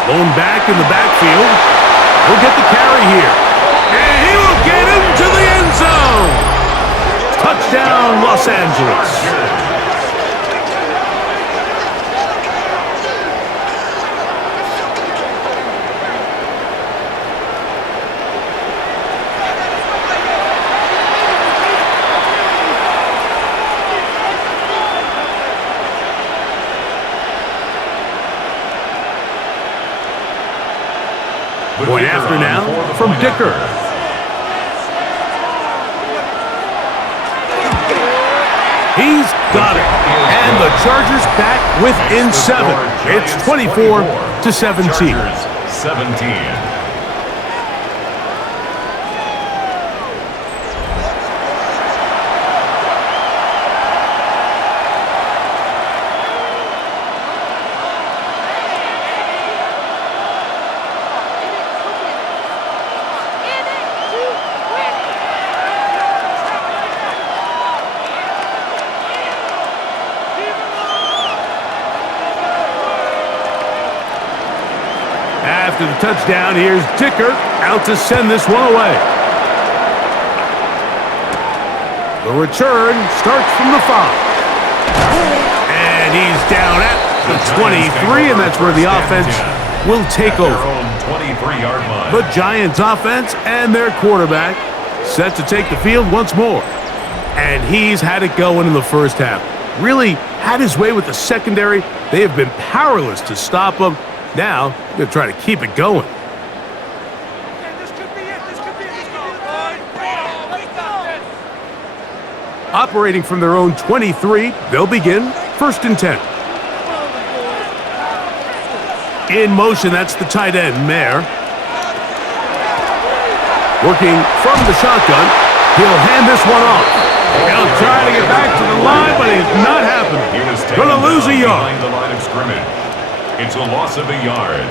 Blown back in the backfield. He'll get the carry here. And he will get into the end zone. Touchdown, Los Angeles. Point after now from Dicker. He's got it. And the Chargers back within 7. It's 24-17. Chargers 17. After the touchdown, here's Dicker out to send this one away. The return starts from the 5. And he's down at the 23, and that's where the offense will take over. The Giants offense and their quarterback set to take the field once more. And he's had it going in the first half. Really had his way with the secondary. They have been powerless to stop him. Now, they're going to try to keep it going. Operating from their own 23, they'll begin 1st and 10. In motion, that's the tight end, Mayer. Working from the shotgun, he'll hand this one off. He'll try to get back to the line, but it's not happening. Going to lose a yard. Behind the line of scrimmage. It's a loss of a yard.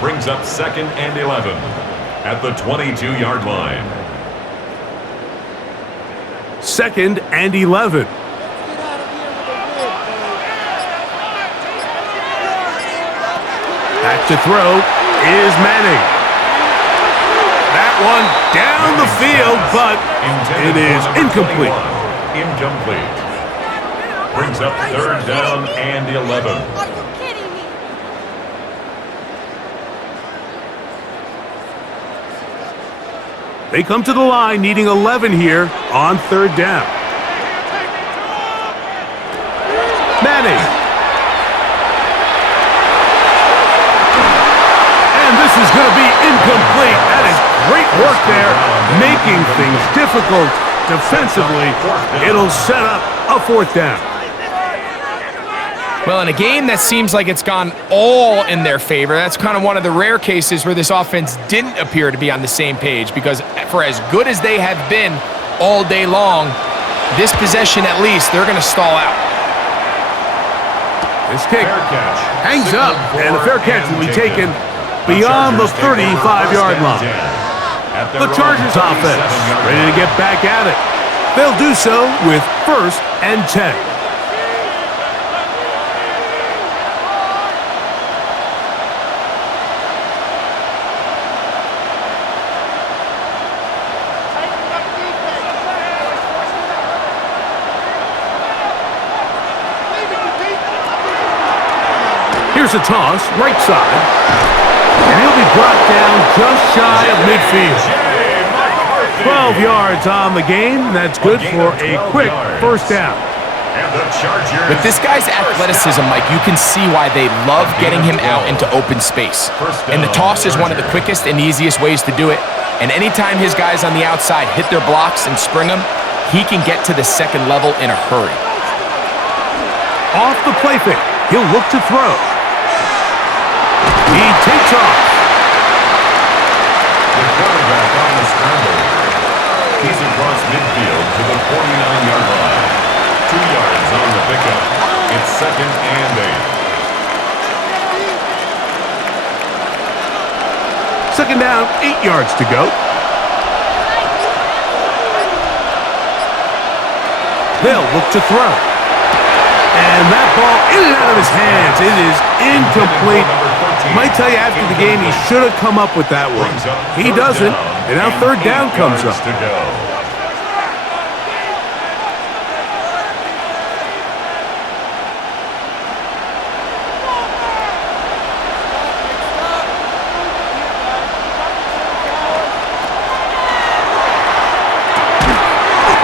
Brings up 2nd and 11 at the 22-yard line. 2nd and 11. Back to throw is Manning. That one down the field, but it is incomplete. Incomplete. Brings up 3rd down and 11. Are you kidding me? They come to the line needing 11 here on 3rd down. Manning. And this is going to be incomplete. That is great work there, making things difficult defensively. It'll set up a 4th down. Well, in a game that seems like it's gone all in their favor, that's kind of one of the rare cases where this offense didn't appear to be on the same page, because for as good as they have been all day long, this possession at least, they're going to stall out. This kick hangs up, and a fair catch will be taken beyond the 35-yard line. The Chargers offense ready to get back at it. They'll do so with 1st and 10. Here's a toss, right side. And he'll be brought down just shy of midfield. 12 yards on the game. That's good for a quick 1st down. With this guy's athleticism, Mike, you can see why they love getting him out into open space. And the toss is one of the quickest and easiest ways to do it. And anytime his guys on the outside hit their blocks and spring them, he can get to the 2nd level in a hurry. Off the play fake, he'll look to throw. He takes off. The quarterback on the scramble. He's across midfield to the 49-yard line. 2 yards on the pickup. It's 2nd and 8. 2nd down, 8 yards to go. They'll look to throw. And that ball in and out of his hands. It is incomplete. Might tell you after the game he should have come up with that one. He doesn't, and now 3rd down comes up.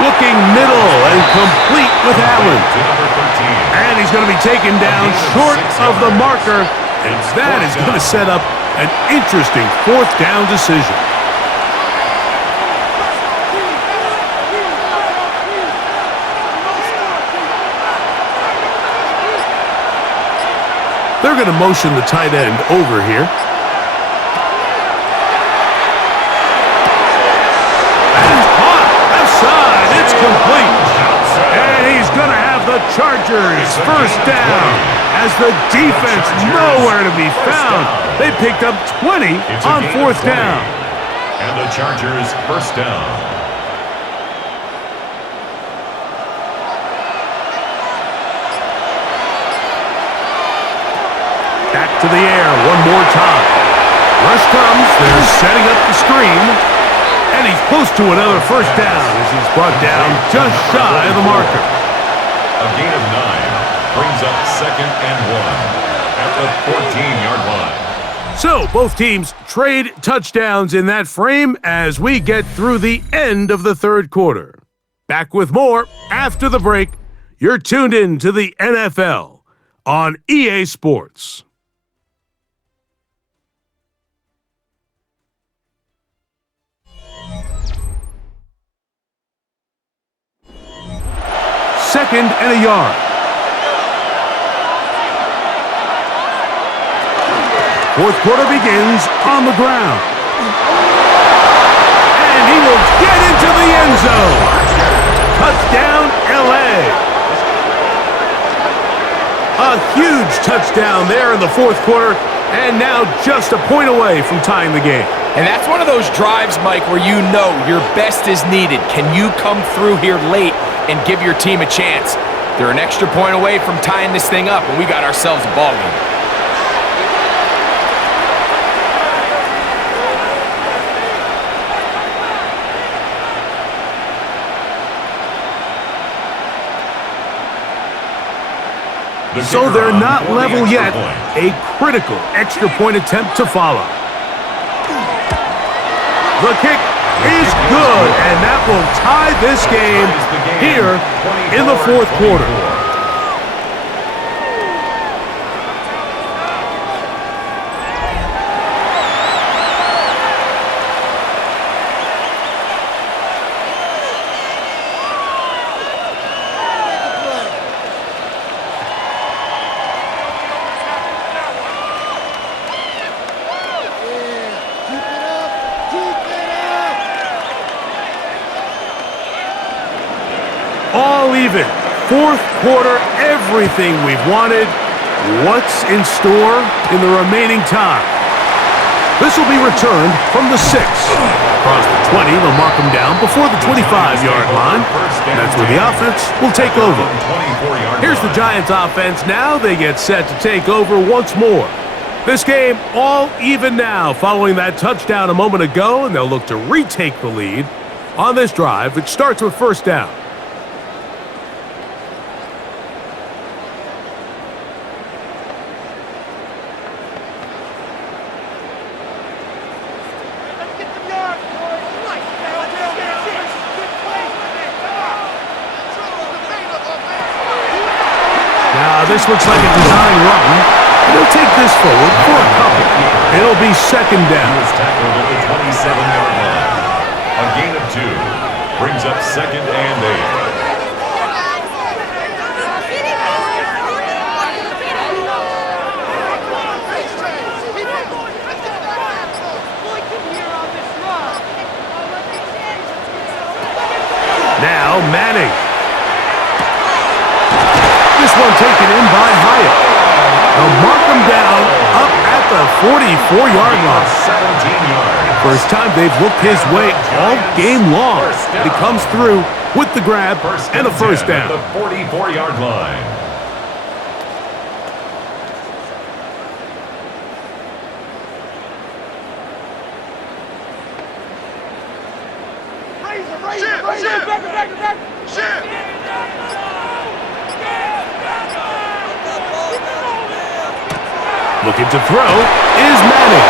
Looking middle and complete with Allen. And he's going to be taken down short of the marker. And that is going to set up an interesting 4th down decision. They're going to motion the tight end over here. And caught left side. It's complete. And he's going to have the Chargers 1st down. As the defense nowhere to be found. They picked up 20 on 4th down. And the Chargers 1st down. Back to the air one more time. Rush comes. They're setting up the screen. And he's close to another 1st down as he's brought down just shy of the marker. A gain of 9. Brings up 2nd and 1 at the 14-yard line. So both teams trade touchdowns in that frame as we get through the end of the 3rd quarter. Back with more after the break. You're tuned in to the NFL on EA Sports. Second and a yard. Fourth quarter begins on the ground. And he will get into the end zone. Touchdown, A huge touchdown there in the fourth quarter, and now just a point away from tying the game. And that's one of those drives, Mike, where you know your best is needed. Can you come through here late and give your team a chance? They're an extra point away from tying this thing up, and we got ourselves a ball game. So they're not level yet. A critical extra point attempt to follow. The kick is good, and that will tie this game here in the fourth quarter. All even. Fourth quarter, everything we've wanted. What's in store in the remaining time? This will be returned from the 6. Across the 20, they'll mark them down before the 25-yard line. And that's where the offense will take over. Here's the Giants offense now. They get set to take over once more. This game all even now following that touchdown a moment ago, and they'll look to retake the lead on this drive. It starts with first down. This looks like a design run. They'll take this forward for a couple. It'll be second down. He was tackled at the 27-yard line. A gain of 2 brings up second and 8. Now Manning. This one taken in by Hyatt. They'll mark him down up at the 44-yard line. 17 yards. First time they've looked his way all game long. He comes through with the grab and a first down. At the 44-yard line. Looking to throw is Manning.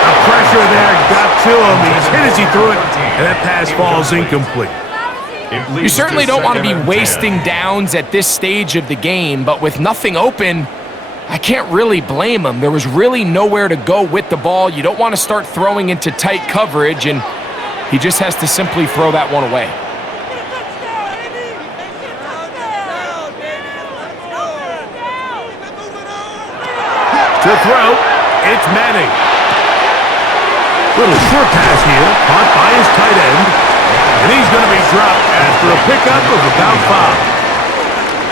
The pressure there got to him. He's hit as he threw it, and that pass falls incomplete. You certainly don't want to be wasting downs at this stage of the game, but with nothing open, I can't really blame him. There was really nowhere to go with the ball. You don't want to start throwing into tight coverage, and he just has to simply throw that one away. To throw, it's Manning. Little short pass here, caught by his tight end. And he's going to be dropped after a pickup of about 5.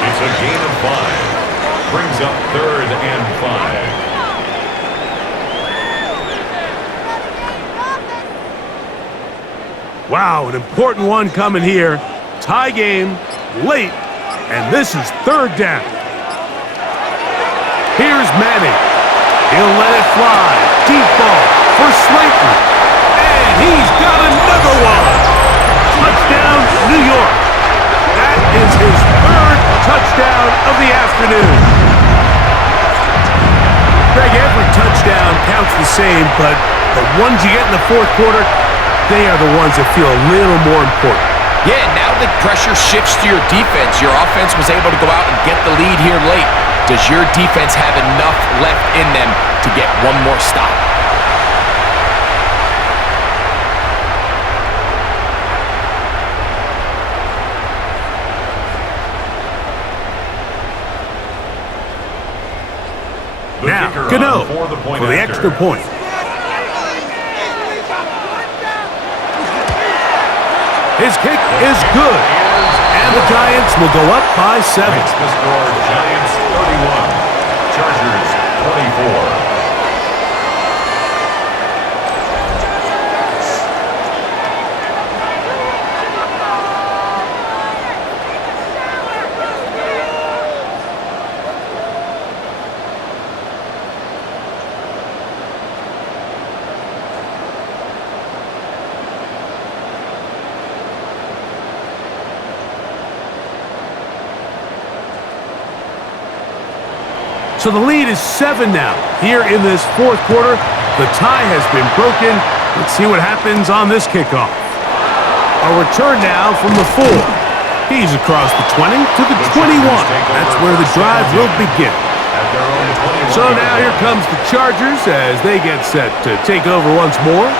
It's a gain of 5. Brings up third and 5. Wow, an important one coming here. Tie game, late, and this is third down. Here's Manning. He'll let it fly. Deep ball for Slayton. And he's got another one. Touchdown, New York. That is his third touchdown of the afternoon. Greg, every touchdown counts the same, but the ones you get in the fourth quarter, they are the ones that feel a little more important. Yeah, now the pressure shifts to your defense. Your offense was able to go out and get the lead here late. Does your defense have enough left in them to get one more stop? Now, Gano for the extra point. His kick is good, and the Giants will go up by 7. Makes the score Giants 31. So the lead is 7 now. Here in this fourth quarter, the tie has been broken. Let's see what happens on this kickoff. A return now from the 4. He's across the 20 to the 21. That's where the drive will begin. So now here comes the Chargers as they get set to take over once more.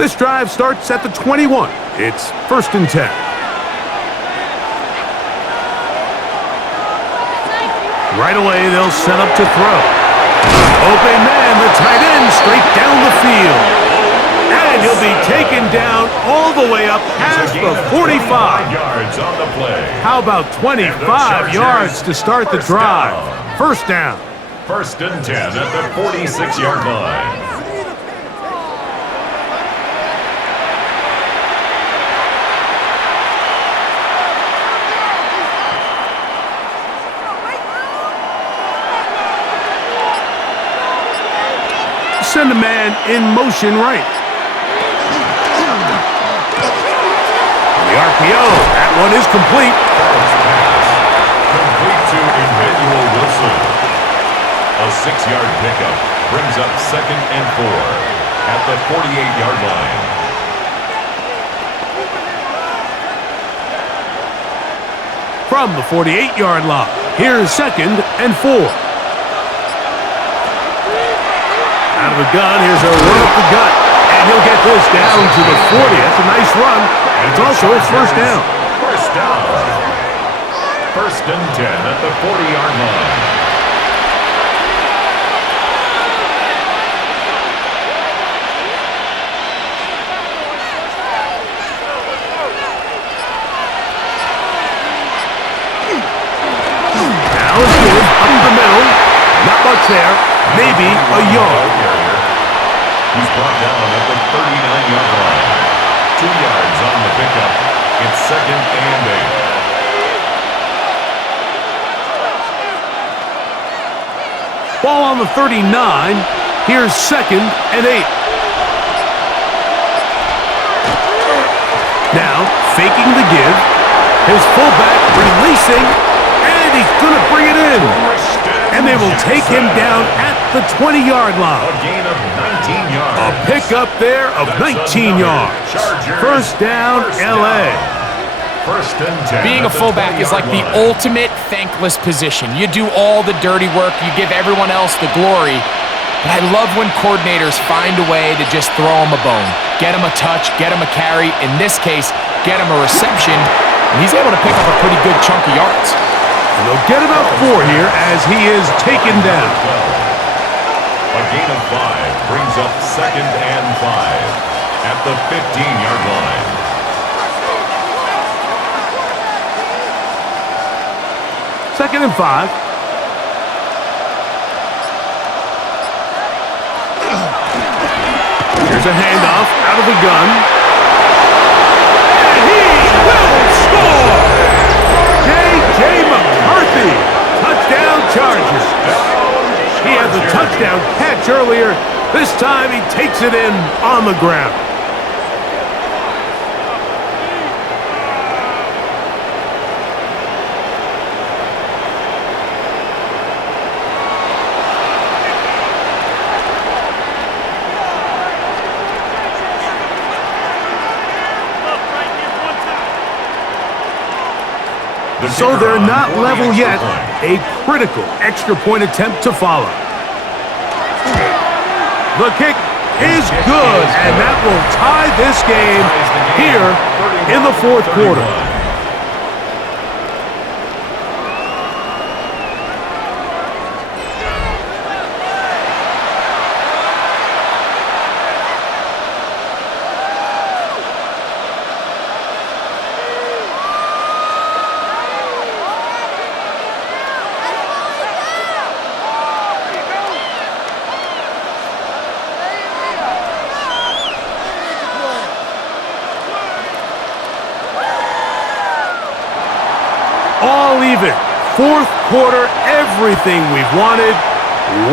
This drive starts at the 21. It's 1st and 10. Right away, they'll set up to throw. Open man, the tight end, straight down the field. And he'll be taken down all the way up past the 45. Yards on the play. How about 25 yards to start the drive? First down. 1st and 10 at the 46-yard line. Send a man in motion right. The RPO, that one is complete. Complete to Emmanuel Wilson. A 6-yard pickup brings up 2nd and 4 at the 48-yard line. From the 48-yard line, here's 2nd and 4. Out of the gun, here's a run up the gut. And he'll get this down to the 40. That's a nice run. And it's also his first down. First down. 1st and 10 at the 40-yard line. Now it's good. Up the middle. Not much there. Maybe a yard. He's brought down at the 39-yard line. 2 yards on the pickup. It's 2nd and 8. Ball on the 39. Here's 2nd and 8. Now, faking the give. His fullback releasing. And he's going to bring it in. And they will take him down at the 20-yard line. A gain of 19 yards. A pickup there of 19 yards. First down, L.A. 1st and 10. Being a fullback is like the ultimate thankless position. You do all the dirty work. You give everyone else the glory. But I love when coordinators find a way to just throw him a bone. Get him a touch, get him a carry. In this case, get him a reception. And he's able to pick up a pretty good chunk of yards. And they'll get about 4 here as he is taken down. A gain of 5 brings up 2nd and 5 at the 15-yard line. Second and 5. Here's a handoff out of the gun. And he will score! J.J. McCarthy, touchdown Chargers. He had the touchdown catch earlier. This time he takes it in on the ground. So they're not level yet. A critical extra point attempt to follow. The kick is good, and that will tie this game here in the fourth quarter. All even. Fourth quarter, everything we've wanted.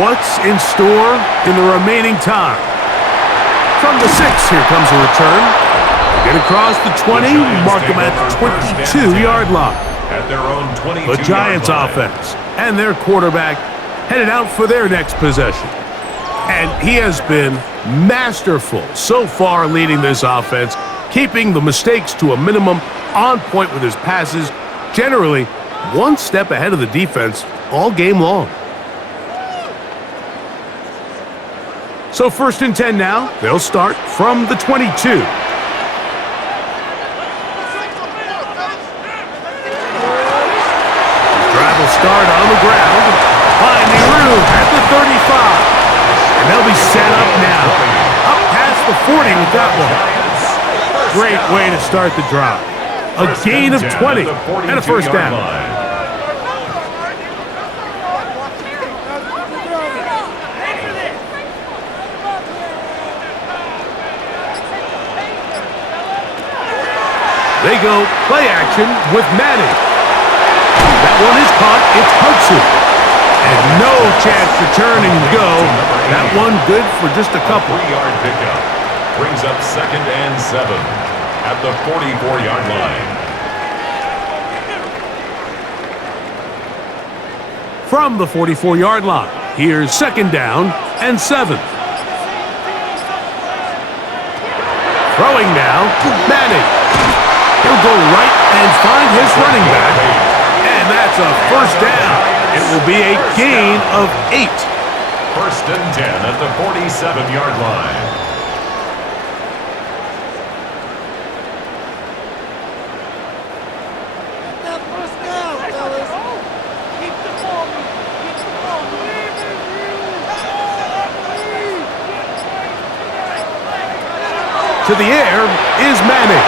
What's in store in the remaining time? From the 6, here comes a return. Get across the 20, mark them at the 22-yard line. At their own 22-yard line. The Giants offense and their quarterback headed out for their next possession. And he has been masterful so far leading this offense, keeping the mistakes to a minimum, on point with his passes, generally one step ahead of the defense all game long. So 1st and 10 now. They'll start from the 22. Drive will start on the ground, finding room at the 35. And they'll be set up now. Up past the 40 with that one. Great way to start the drive. A gain of 20 and a first down. They go play action with Madden. That one is caught. It's Hudson. And no chance to turn and go. That one good for just a couple. 3-yard pickup. Brings up 2nd and 7 at the 44-yard line. From the 44-yard line, here's 2nd down and 7. Throwing now, Manning. He'll go right and find his running back. And that's a first down. It will be a gain of 8. 1st and 10 at the 47-yard line. To the air is Manning.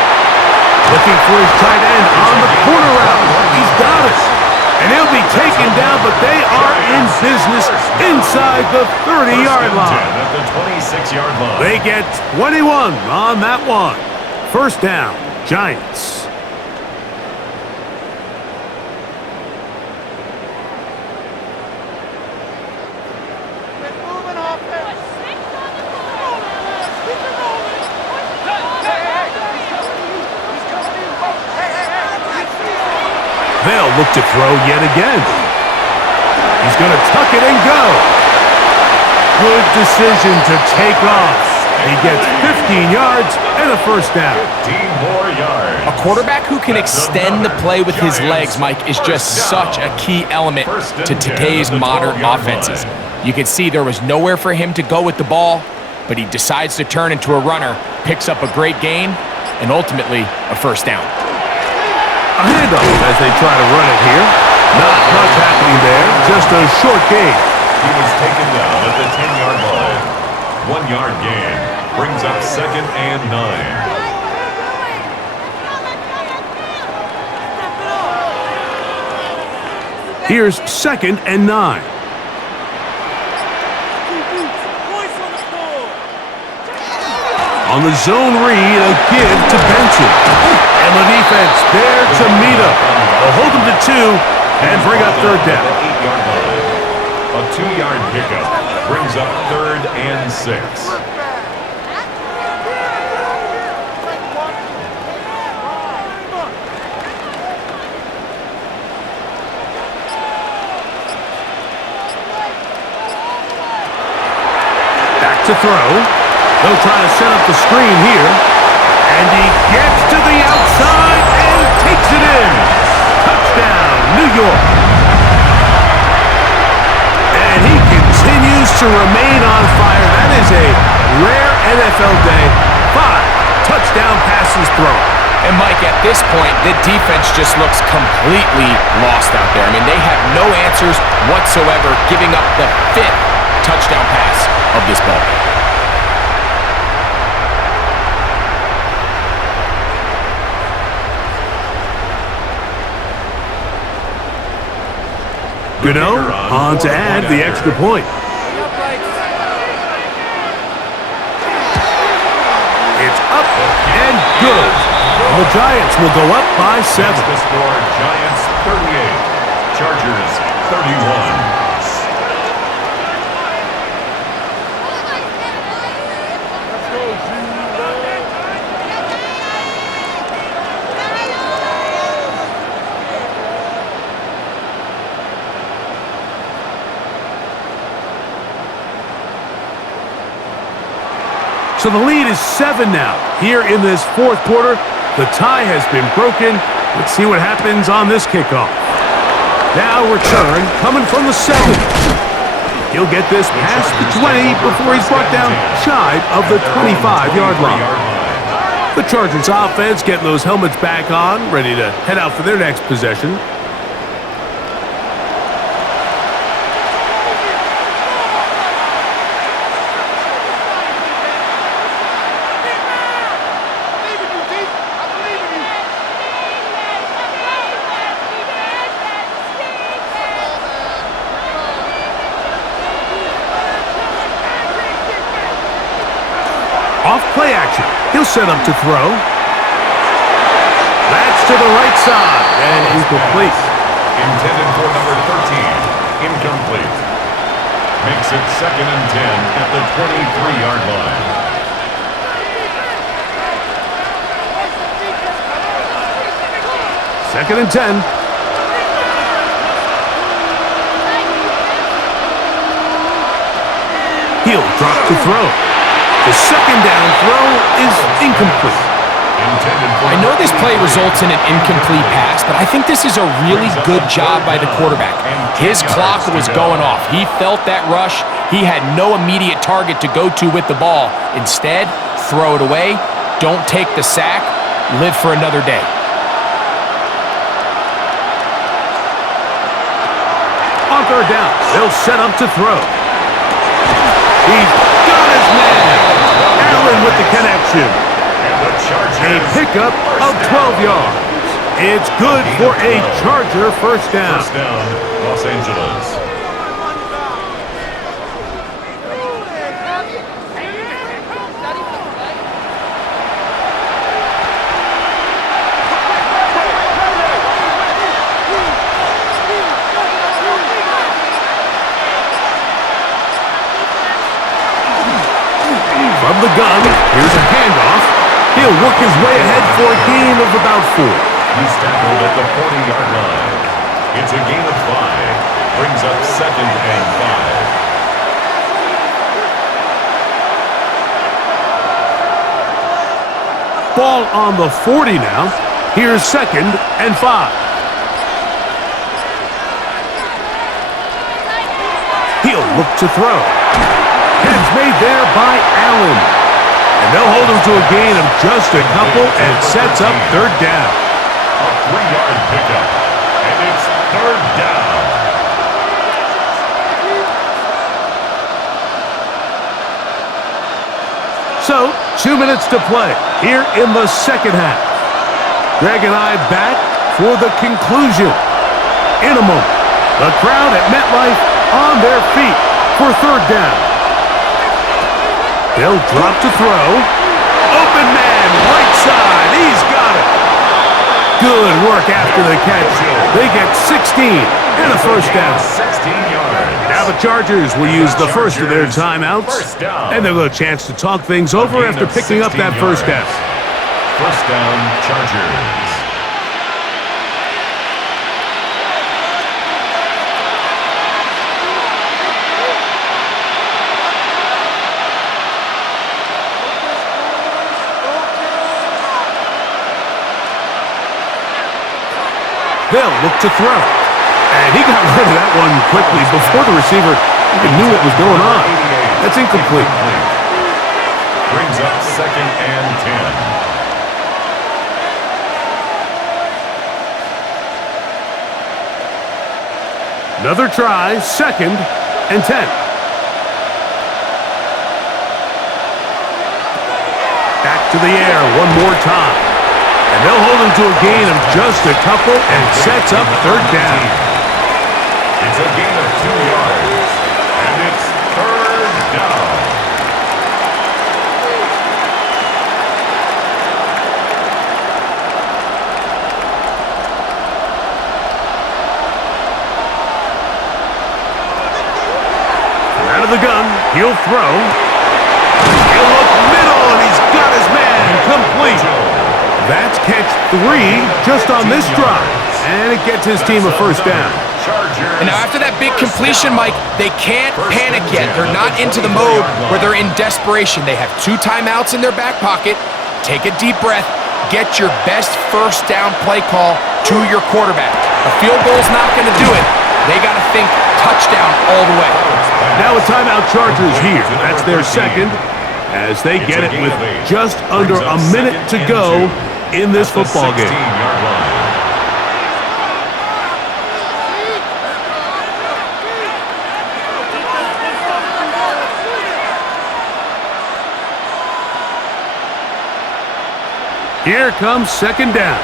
Looking for his tight end on the corner route. He's got it. And he'll be taken down, but they are in business inside the 30-yard line. At the 26-yard line. They get 21 on that one. First down, Giants. They'll look to throw yet again. He's going to tuck it and go. Good decision to take off. He gets 15 yards and a first down. 15 more yards. A quarterback who can extend the play with his legs, Mike, is just such a key element to today's modern offenses. You can see there was nowhere for him to go with the ball, but he decides to turn into a runner, picks up a great gain, and ultimately a first down. A handoff as they try to run it here. Not much happening there, just a short gain. He was taken down at the 10-yard line. 1-yard gain brings up 2nd and 9. Here's 2nd and 9. On the zone read, a give to Benson. And the defense there to meet him. They'll hold him to 2 and bring up third down. A 2-yard pickup brings up 3rd and 6. Back to throw. They'll try to set up the screen here. And he gets to the outside and takes it in. Touchdown, New York. And he continues to remain on fire. That is a rare NFL day. 5 touchdown passes thrown. And Mike, at this point, the defense just looks completely lost out there. I mean, they have no answers whatsoever, giving up the 5th touchdown pass of this ball. Gano on to add the extra point. It's up and good. The Giants will go up by 7. The score, Giants 38, Chargers 31. So the lead is 7 now. Here in this fourth quarter, the tie has been broken. Let's see what happens on this kickoff. Now return coming from the 7. He'll get this past the 20 before he's brought down shy of the 25-yard line. The Chargers offense getting those helmets back on, ready to head out for their next possession. Off play action. He'll set up to throw. That's to the right side and incomplete. Intended for number 13. Incomplete. Makes it 2nd and 10 at the 23-yard line. Second and 10. He'll drop to throw. The second down throw is incomplete. I know this play results in an incomplete pass, but I think this is a really good job by the quarterback. His clock was going off. He felt that rush. He had no immediate target to go to with the ball. Instead, throw it away. Don't take the sack. Live for another day. On third down, they'll set up to throw. He's got his man. Allen with the connection. A pickup of 12 yards. It's good for a Charger first down. First down, Los Angeles. From the gun, here's a handoff. He'll work his way ahead for a gain of about 4. He's tackled at the 40-yard line. It's a gain of 5. Brings up 2nd and 5. Ball on the 40 now. Here's 2nd and 5. He'll look to throw. Catch made there by Allen. And they'll hold him to a gain of just a couple and sets up third down. A 3-yard pickup. And it's third down. So, 2 minutes to play here in the second half. Greg and I back for the conclusion. In a moment, the crowd at MetLife on their feet for third down. They'll drop to throw. Open man, right side. He's got it. Good work after the catch. They get 16 and a first down. 16 yards. Now the Chargers will use the first of their timeouts. And they'll have a chance to talk things over after picking up that first down. First down, Chargers. They'll look to throw. And he got rid of that one quickly before the receiver even knew what was going on. That's incomplete. Brings up 2nd and 10. Another try, 2nd and 10. Back to the air one more time. And they'll hold him to a gain of just a couple and sets up third down. It's a gain of 2 yards. And it's third down. Out of the gun, he'll throw. He'll look middle, and he's got his man complete. That's catch 3 just on this drive. And it gets his team a first down. And now after that big completion, Mike, they can't panic yet. They're not into the mode where they're in desperation. They have 2 timeouts in their back pocket. Take a deep breath. Get your best first down play call to your quarterback. A field goal's not going to do it. They got to think touchdown all the way. Now a timeout Chargers here. That's their second as they get it with just under a minute to go in this football game. Here comes second down.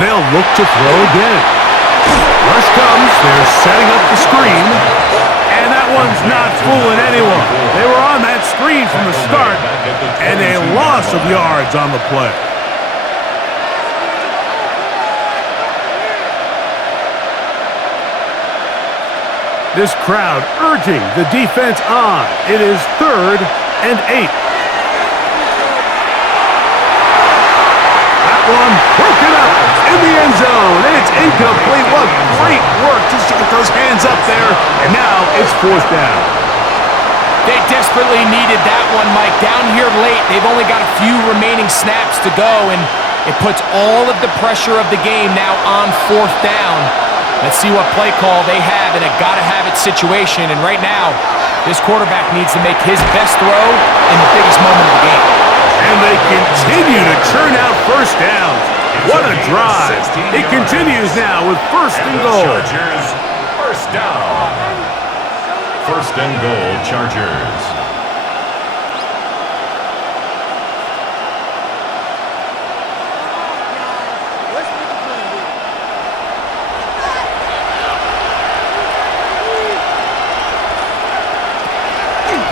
They'll look to throw again. Rush comes. They're setting up the screen. And that one's not fooling anyone. They were on that screen from the start, and a loss of yards on the play. This crowd urging the defense on. It is 3rd and 8. That one broken up in the end zone. And it's incomplete. What great work just to get those hands up there. And now it's 4th down. They desperately needed that one, Mike. Down here late, they've only got a few remaining snaps to go, and it puts all of the pressure of the game now on 4th down. Let's see what play call they have in a gotta-have-it situation. And right now, this quarterback needs to make his best throw in the biggest moment of the game. And they continue to churn out first downs. What a drive. It continues now with 1st and goal. Chargers, first down. 1st and goal, Chargers.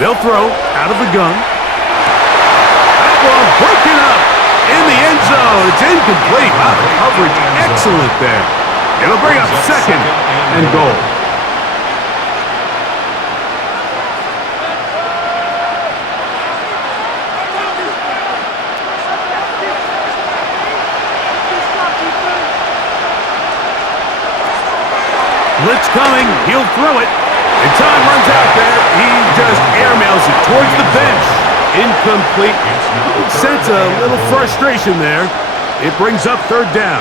They'll throw out of the gun. That one broken up in the end zone. It's incomplete. Wow, the coverage excellent there. It'll bring up 2nd and goal. Blitz coming. He'll throw it. And time runs out there. He just airmails it towards the bench. Incomplete. Sense a little frustration there. It brings up 3rd down.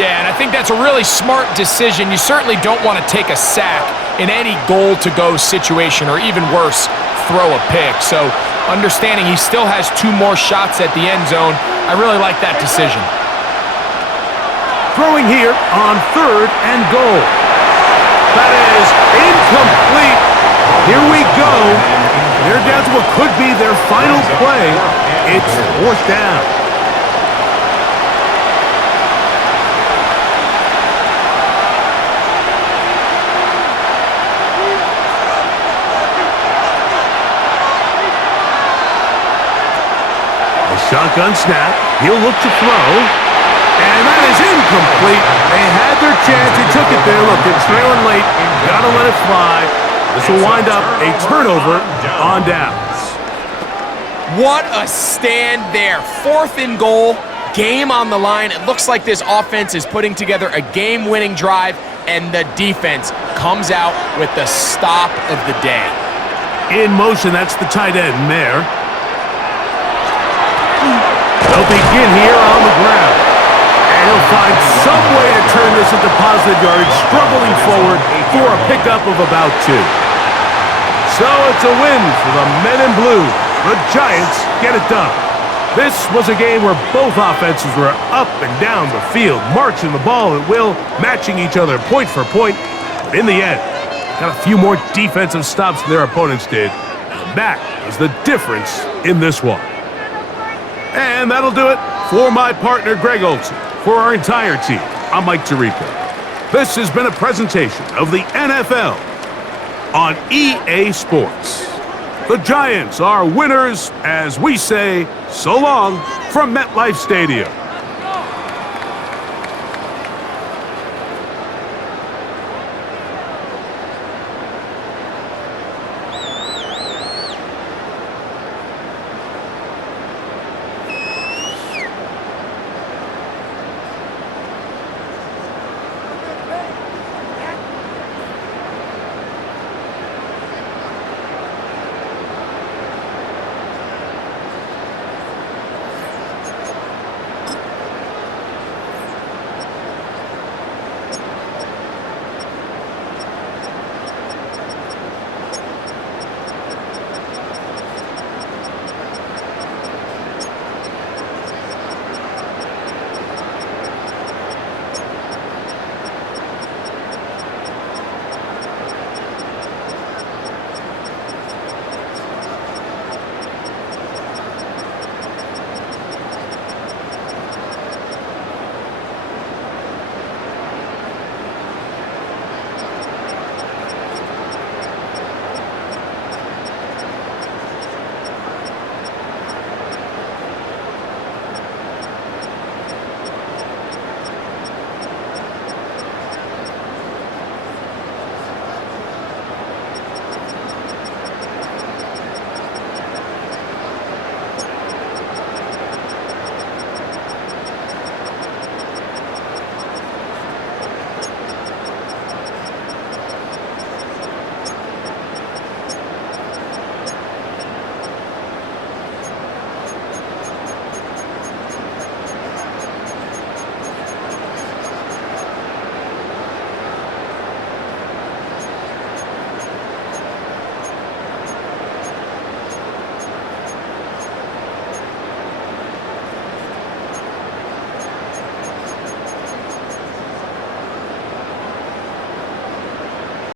Yeah, and I think that's a really smart decision. You certainly don't want to take a sack in any goal-to-go situation, or even worse, throw a pick. So understanding he still has 2 more shots at the end zone, I really like that decision. Throwing here on 3rd and goal. That is incomplete. Here we go. They're down to what could be their final play. It's 4th down. A shotgun snap. He'll look to throw. And that is incomplete. They had their chance. They took it there. Look, they're trailing late. Gotta let it fly. This will wind up a turnover on downs. What a stand there. 4th and goal. Game on the line. It looks like this offense is putting together a game-winning drive, and the defense comes out with the stop of the day. In motion, that's the tight end, Mayer. They'll begin here on the ground. And he'll find some way to turn this into positive yardage, struggling forward for a pickup of about 2. So it's a win for the men in blue. The Giants get it done. This was a game where both offenses were up and down the field, marching the ball at will, matching each other point for point. But in the end, got a few more defensive stops than their opponents did. And that was the difference in this one. And that'll do it for my partner, Greg Olson. For our entire team, I'm Mike Tirico. This has been a presentation of the NFL on EA Sports. The Giants are winners as we say so long from MetLife Stadium.